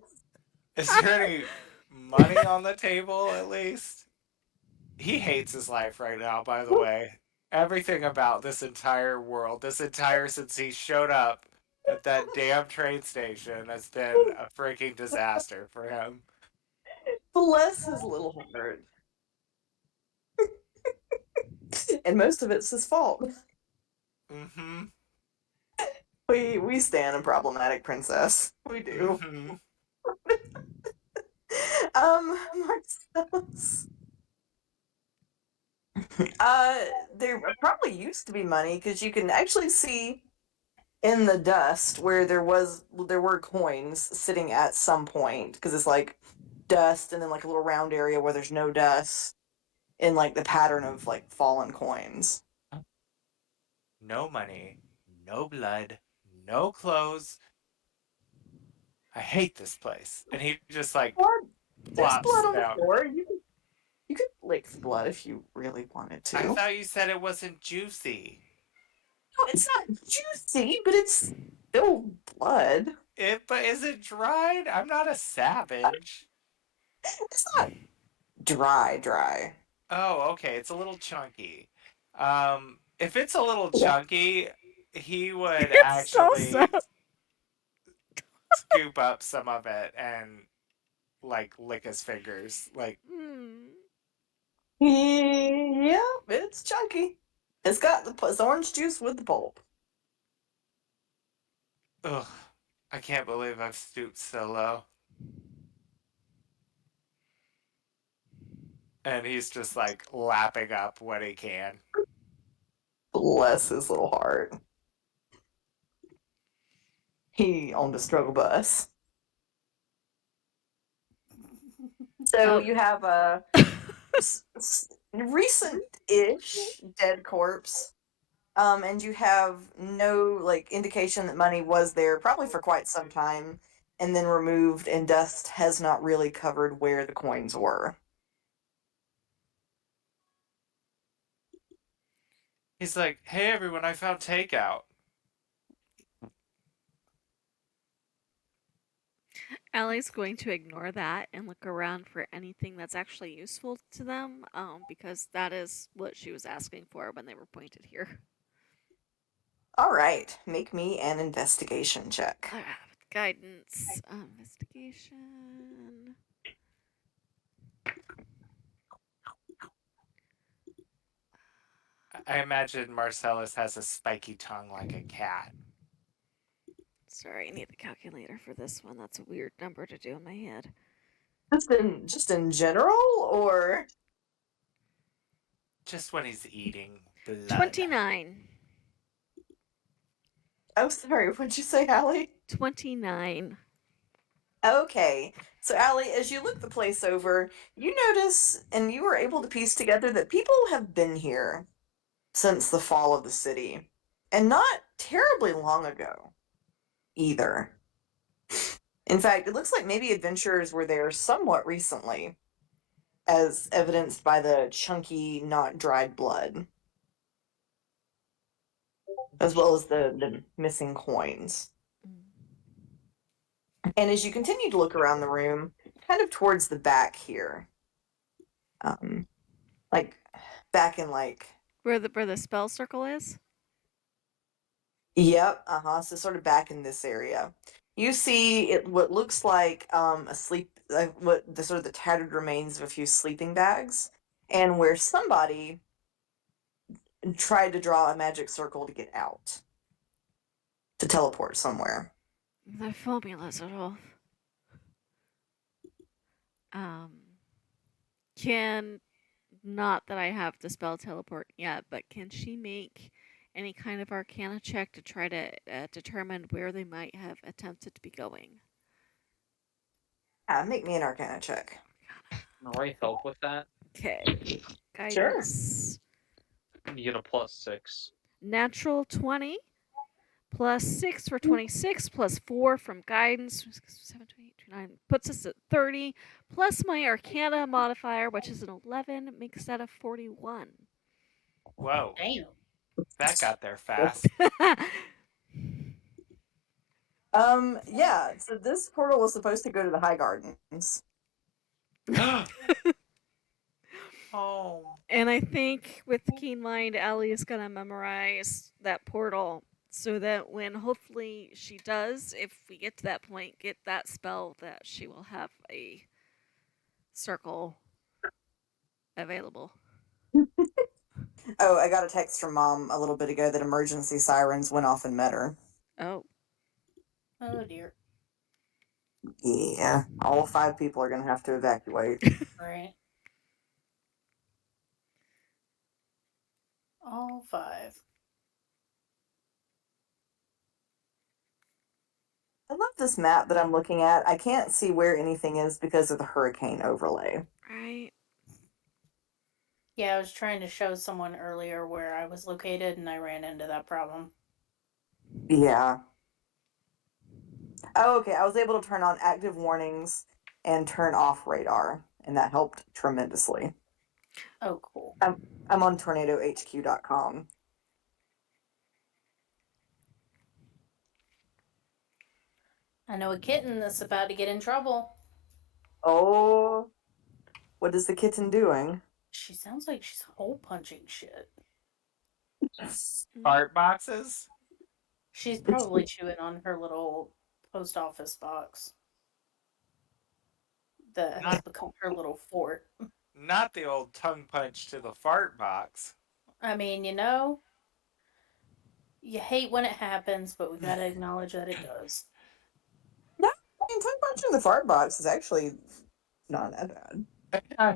Is there any money on the table at least? He hates his life right now, by the way. Everything about this entire world, since he showed up at that damn train station, has been a freaking disaster for him. Bless his little heart. And most of it's his fault. Mm-hmm. We stand a problematic princess. We do. Mm-hmm. Marcellus. There probably used to be money because you can actually see in the dust where there were coins sitting at some point because it's like dust and then like a little round area where there's no dust in like the pattern of like fallen coins. No money, no blood, no clothes. I hate this place. And he just like There's plops blood on the down. floor. You could lick the blood if you really wanted to. I thought you said it wasn't juicy. No, it's not juicy, but it's still blood. But is it dried? I'm not a savage. It's not dry. Oh, okay. It's a little chunky. If it's a little chunky, he would It's actually so sad. scoop up some of it and like lick his fingers. Like, Yeah, it's chunky. It's got it's orange juice with the pulp. ugh, I can't believe I've stooped so low. And he's just like lapping up what he can. Bless his little heart. He owned a struggle bus. So you have a recent-ish dead corpse, and you have no like indication that money was there probably for quite some time, and then removed, and dust has not really covered where the coins were. He's like, hey everyone, I found takeout. Allie's going to ignore that and look around for anything that's actually useful to them, because that is what she was asking for when they were pointed here. All right, make me an investigation check. Guidance, investigation. I imagine Marcellus has a spiky tongue like a cat. Sorry, I need the calculator for this one. That's a weird number to do in my head. Just in general, or Just when he's eating blood. 29. I'm sorry, what'd you say, Allie? 29. Okay, so Allie, as you look the place over, you notice and you were able to piece together that people have been here since the fall of the city, and not terribly long ago either. In fact, it looks like maybe adventurers were there somewhat recently, as evidenced by the chunky, not dried blood, as well as the missing coins. And as you continue to look around the room, kind of towards the back here. Like back in like. Where the spell circle is? Yep. So sort of back in this area, you see it. What looks like a sleep, what the sort of the tattered remains of a few sleeping bags, and where somebody tried to draw a magic circle to get out, to teleport somewhere. The phobia lizard wolf. Can not that I have the spell teleport yet, but can she make any kind of arcana check to try to determine where they might have attempted to be going? Make me an Arcana check. Can Ray help with that? Okay. Sure. Guidance. You get a +6. Natural 20 plus 6 for 26 plus 4 from guidance 7 to 8 to 9 puts us at 30 plus my arcana modifier, which is an 11, makes that a 41. Whoa, Damn. that got there fast. Yeah. So this portal was supposed to go to the High Gardens. Oh. And I think with Keen Mind, Allie is going to memorize that portal so that when hopefully she does, if we get to that point, get that spell, that she will have a circle available. Oh, I got a text from Mom a little bit ago that emergency sirens went off and met her. Oh. Oh dear. Yeah, all 5 people are going to have to evacuate. Right. All 5. I love this map that I'm looking at. I can't see where anything is because of the hurricane overlay. Right. Yeah, I was trying to show someone earlier where I was located and I ran into that problem. Yeah. Oh, okay. I was able to turn on active warnings and turn off radar, and that helped tremendously. Oh, cool. I'm on tornadohq.com. I know a kitten that's about to get in trouble. Oh, what is the kitten doing? She sounds like she's hole punching shit. Art boxes? She's probably chewing on her little post office box that has become her little fort. Not the old tongue punch to the fart box. I mean, you hate when it happens, but we gotta acknowledge that it does. No, I mean, tongue punching the fart box is actually not that bad.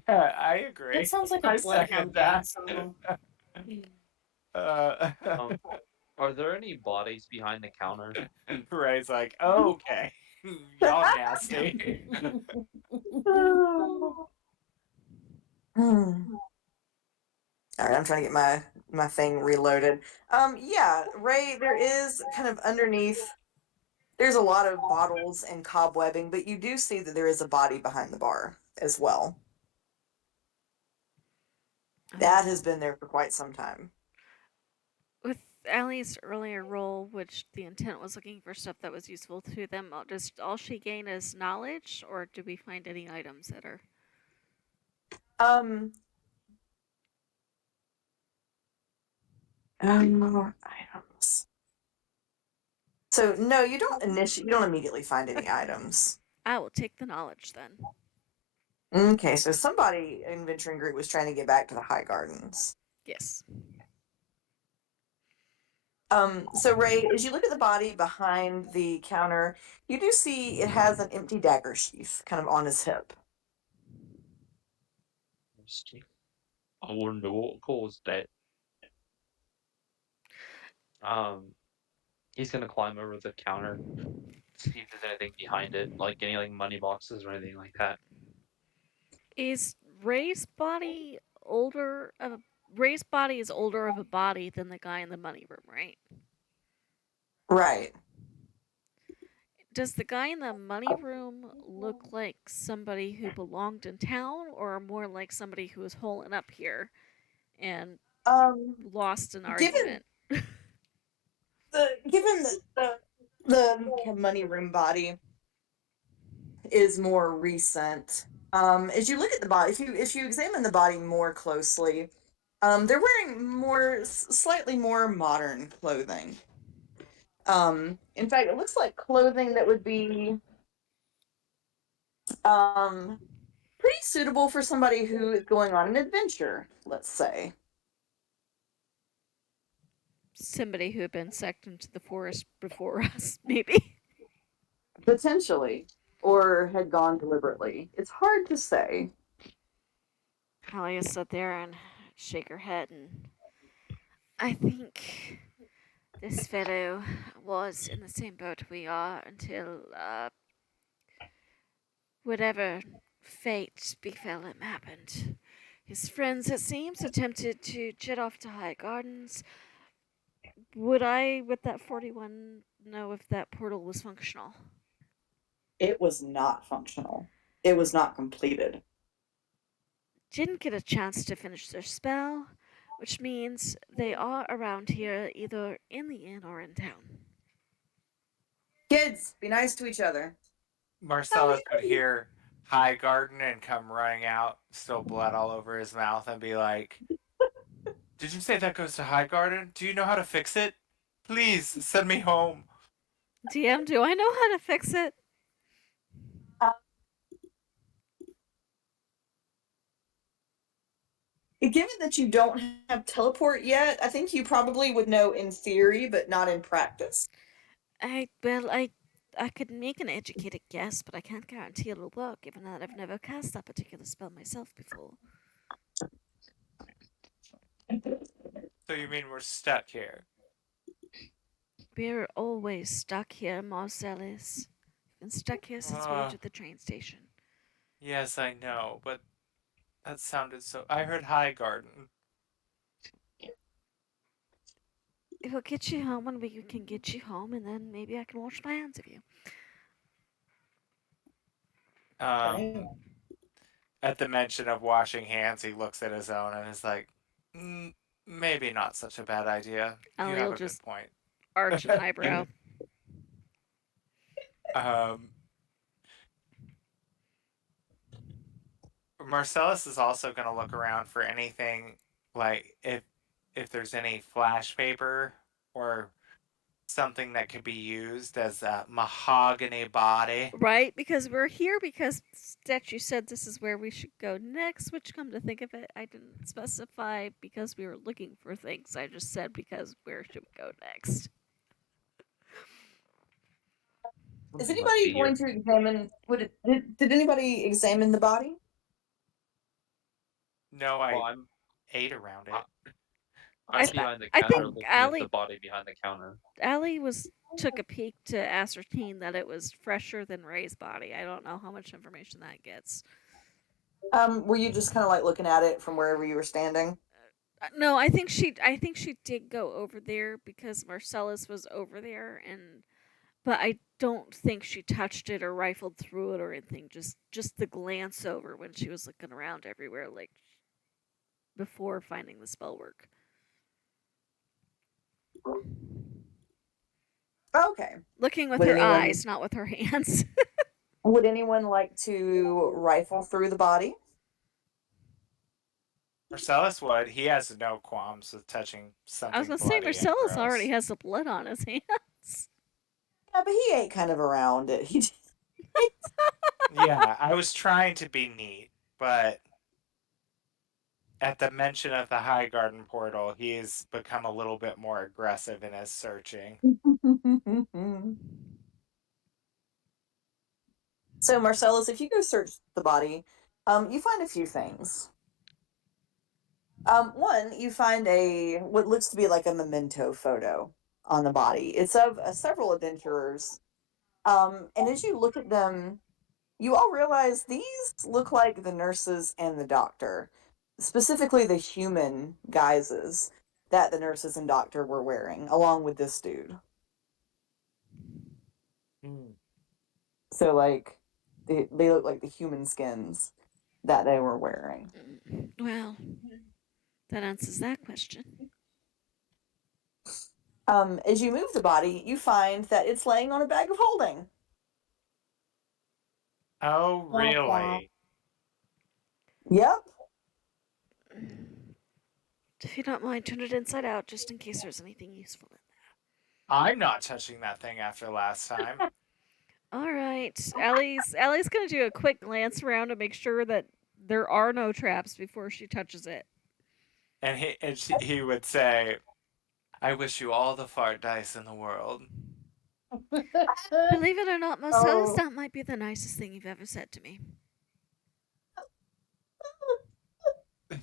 I agree. It sounds like I a second Bloodhound Gang song. Are there any bodies behind the counter? Ray's like, okay, y'all nasty. All right, I'm trying to get my thing reloaded. Yeah, Ray, there is kind of underneath. There's a lot of bottles and cobwebbing, but you do see that there is a body behind the bar as well. That has been there for quite some time. With Allie's earlier role, which the intent was looking for stuff that was useful to them, does all she gain is knowledge, or do we find any items that are? Items. So no, you don't immediately find any items. I will take the knowledge then. Okay, so somebody in Venturing Group was trying to get back to the High Gardens. Yes. So Ray, as you look at the body behind the counter, you do see it has an empty dagger sheath kind of on his hip. I wonder what caused that. He's gonna climb over the counter, see if there's anything behind it, like any like money boxes or anything like that. Is Ray's body older of a Ray's body is older of a body than the guy in the money room, right? Right. Does the guy in the money room look like somebody who belonged in town, or more like somebody who was holing up here and lost an argument? Given the money room body is more recent. As you look at the body, if you examine the body more closely, they're wearing slightly more modern clothing. In fact, it looks like clothing that would be pretty suitable for somebody who is going on an adventure, let's say. Somebody who had been sucked into the forest before us, maybe. Potentially, or had gone deliberately. It's hard to say. Alia sat there and shake her head, and I think this fellow was in the same boat we are until whatever fate befell him happened. His friends, it seems, attempted to jet off to High Gardens. Would I, with that 41, know if that portal was functional? It was not functional. It was not completed. Didn't get a chance to finish their spell, which means they are around here, either in the inn or in town. Kids, be nice to each other. Marcellus would hear High Garden and come running out, still blood all over his mouth, and be like, "Did you say that goes to High Garden? Do you know how to fix it? Please send me home." DM, do I know how to fix it? Given that you don't have teleport yet, I think you probably would know in theory, but not in practice. I could make an educated guess, but I can't guarantee it'll work, given that I've never cast that particular spell myself before. So you mean we're stuck here? We're always stuck here, Marcellus. We've been stuck here since we entered the train station. Yes, I know, but that sounded so. I heard High Garden. It will get you home when we can get you home, and then maybe I can wash my hands of you. At the mention of washing hands, he looks at his own and is like, maybe not such a bad idea. You Ellie have will a just good point. arch an eyebrow. Marcellus is also going to look around for anything, like if there's any flash paper or something that could be used as a mahogany body. Right, because we're here because statue said this is where we should go next, which, come to think of it, I didn't specify because we were looking for things. I just said because where should we go next? Is anybody going to examine? Did anybody examine the body? No, I'm ate around it. I'm behind the I counter think looking at Allie- the body behind the counter. Allie took a peek to ascertain that it was fresher than Ray's body. I don't know how much information that gets. Were you just kind of like looking at it from wherever you were standing? No, I think she did go over there because Marcellus was over there, but I don't think she touched it or rifled through it or anything. Just the glance over when she was looking around everywhere, like before finding the spell work. Okay. Looking with Would her anyone- eyes, not with her hands. Would anyone like to rifle through the body? Marcellus would. He has no qualms with touching something. I was gonna say bloody and Marcellus gross. already has the blood on his hands. Yeah, but he ate kind of around it. Yeah, I was trying to be neat, but at the mention of the High Garden portal, he's become a little bit more aggressive in his searching. So, Marcellus, if you go search the body, you find a few things. One, you find what looks to be like a memento photo on the body. It's of several adventurers. And as you look at them, you all realize these look like the nurses and the doctor, specifically the human guises that the nurses and doctor were wearing, along with this dude. So, like, they look like the human skins that they were wearing. Well, that answers that question. As you move the body, you find that it's laying on a bag of holding. Oh, really? Yep. If you don't mind, turn it inside out just in case there's anything useful in I'm not touching that thing after last time. there. All right, Allie's gonna do a quick glance around to make sure that there are no traps before she touches it. And he would say, I wish you all the fart dice in the world. Believe it or not, Marcellus, Oh. that might be the nicest thing you've ever said to me.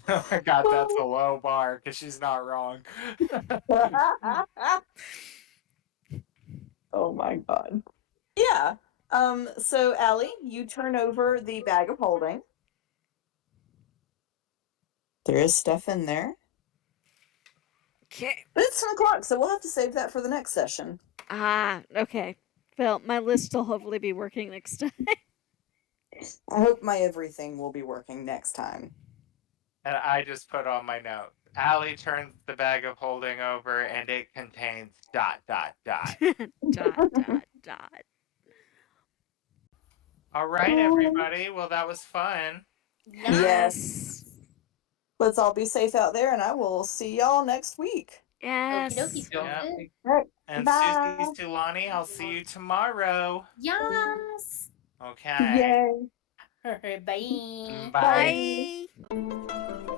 Oh my god, that's a low bar because she's not wrong. Oh my god. Yeah. So Allie, you turn over the bag of holding. There is stuff in there. Okay. But it's 10 o'clock, so we'll have to save that for the next session. Ah, okay. Well, my list will hopefully be working next time. I hope my everything will be working next time. And I just put on my note. Allie turns the bag of holding over and it contains ... dot, dot, dot. All right, everybody. Well, that was fun. Yes. Let's all be safe out there, and I will see y'all next week. Yes. Okie dokie, sounds Yeah. good. Right. And Bye. Susie's Tulani, I'll see you tomorrow. Yes. Okay. Yay. All right, bye. Bye. Bye.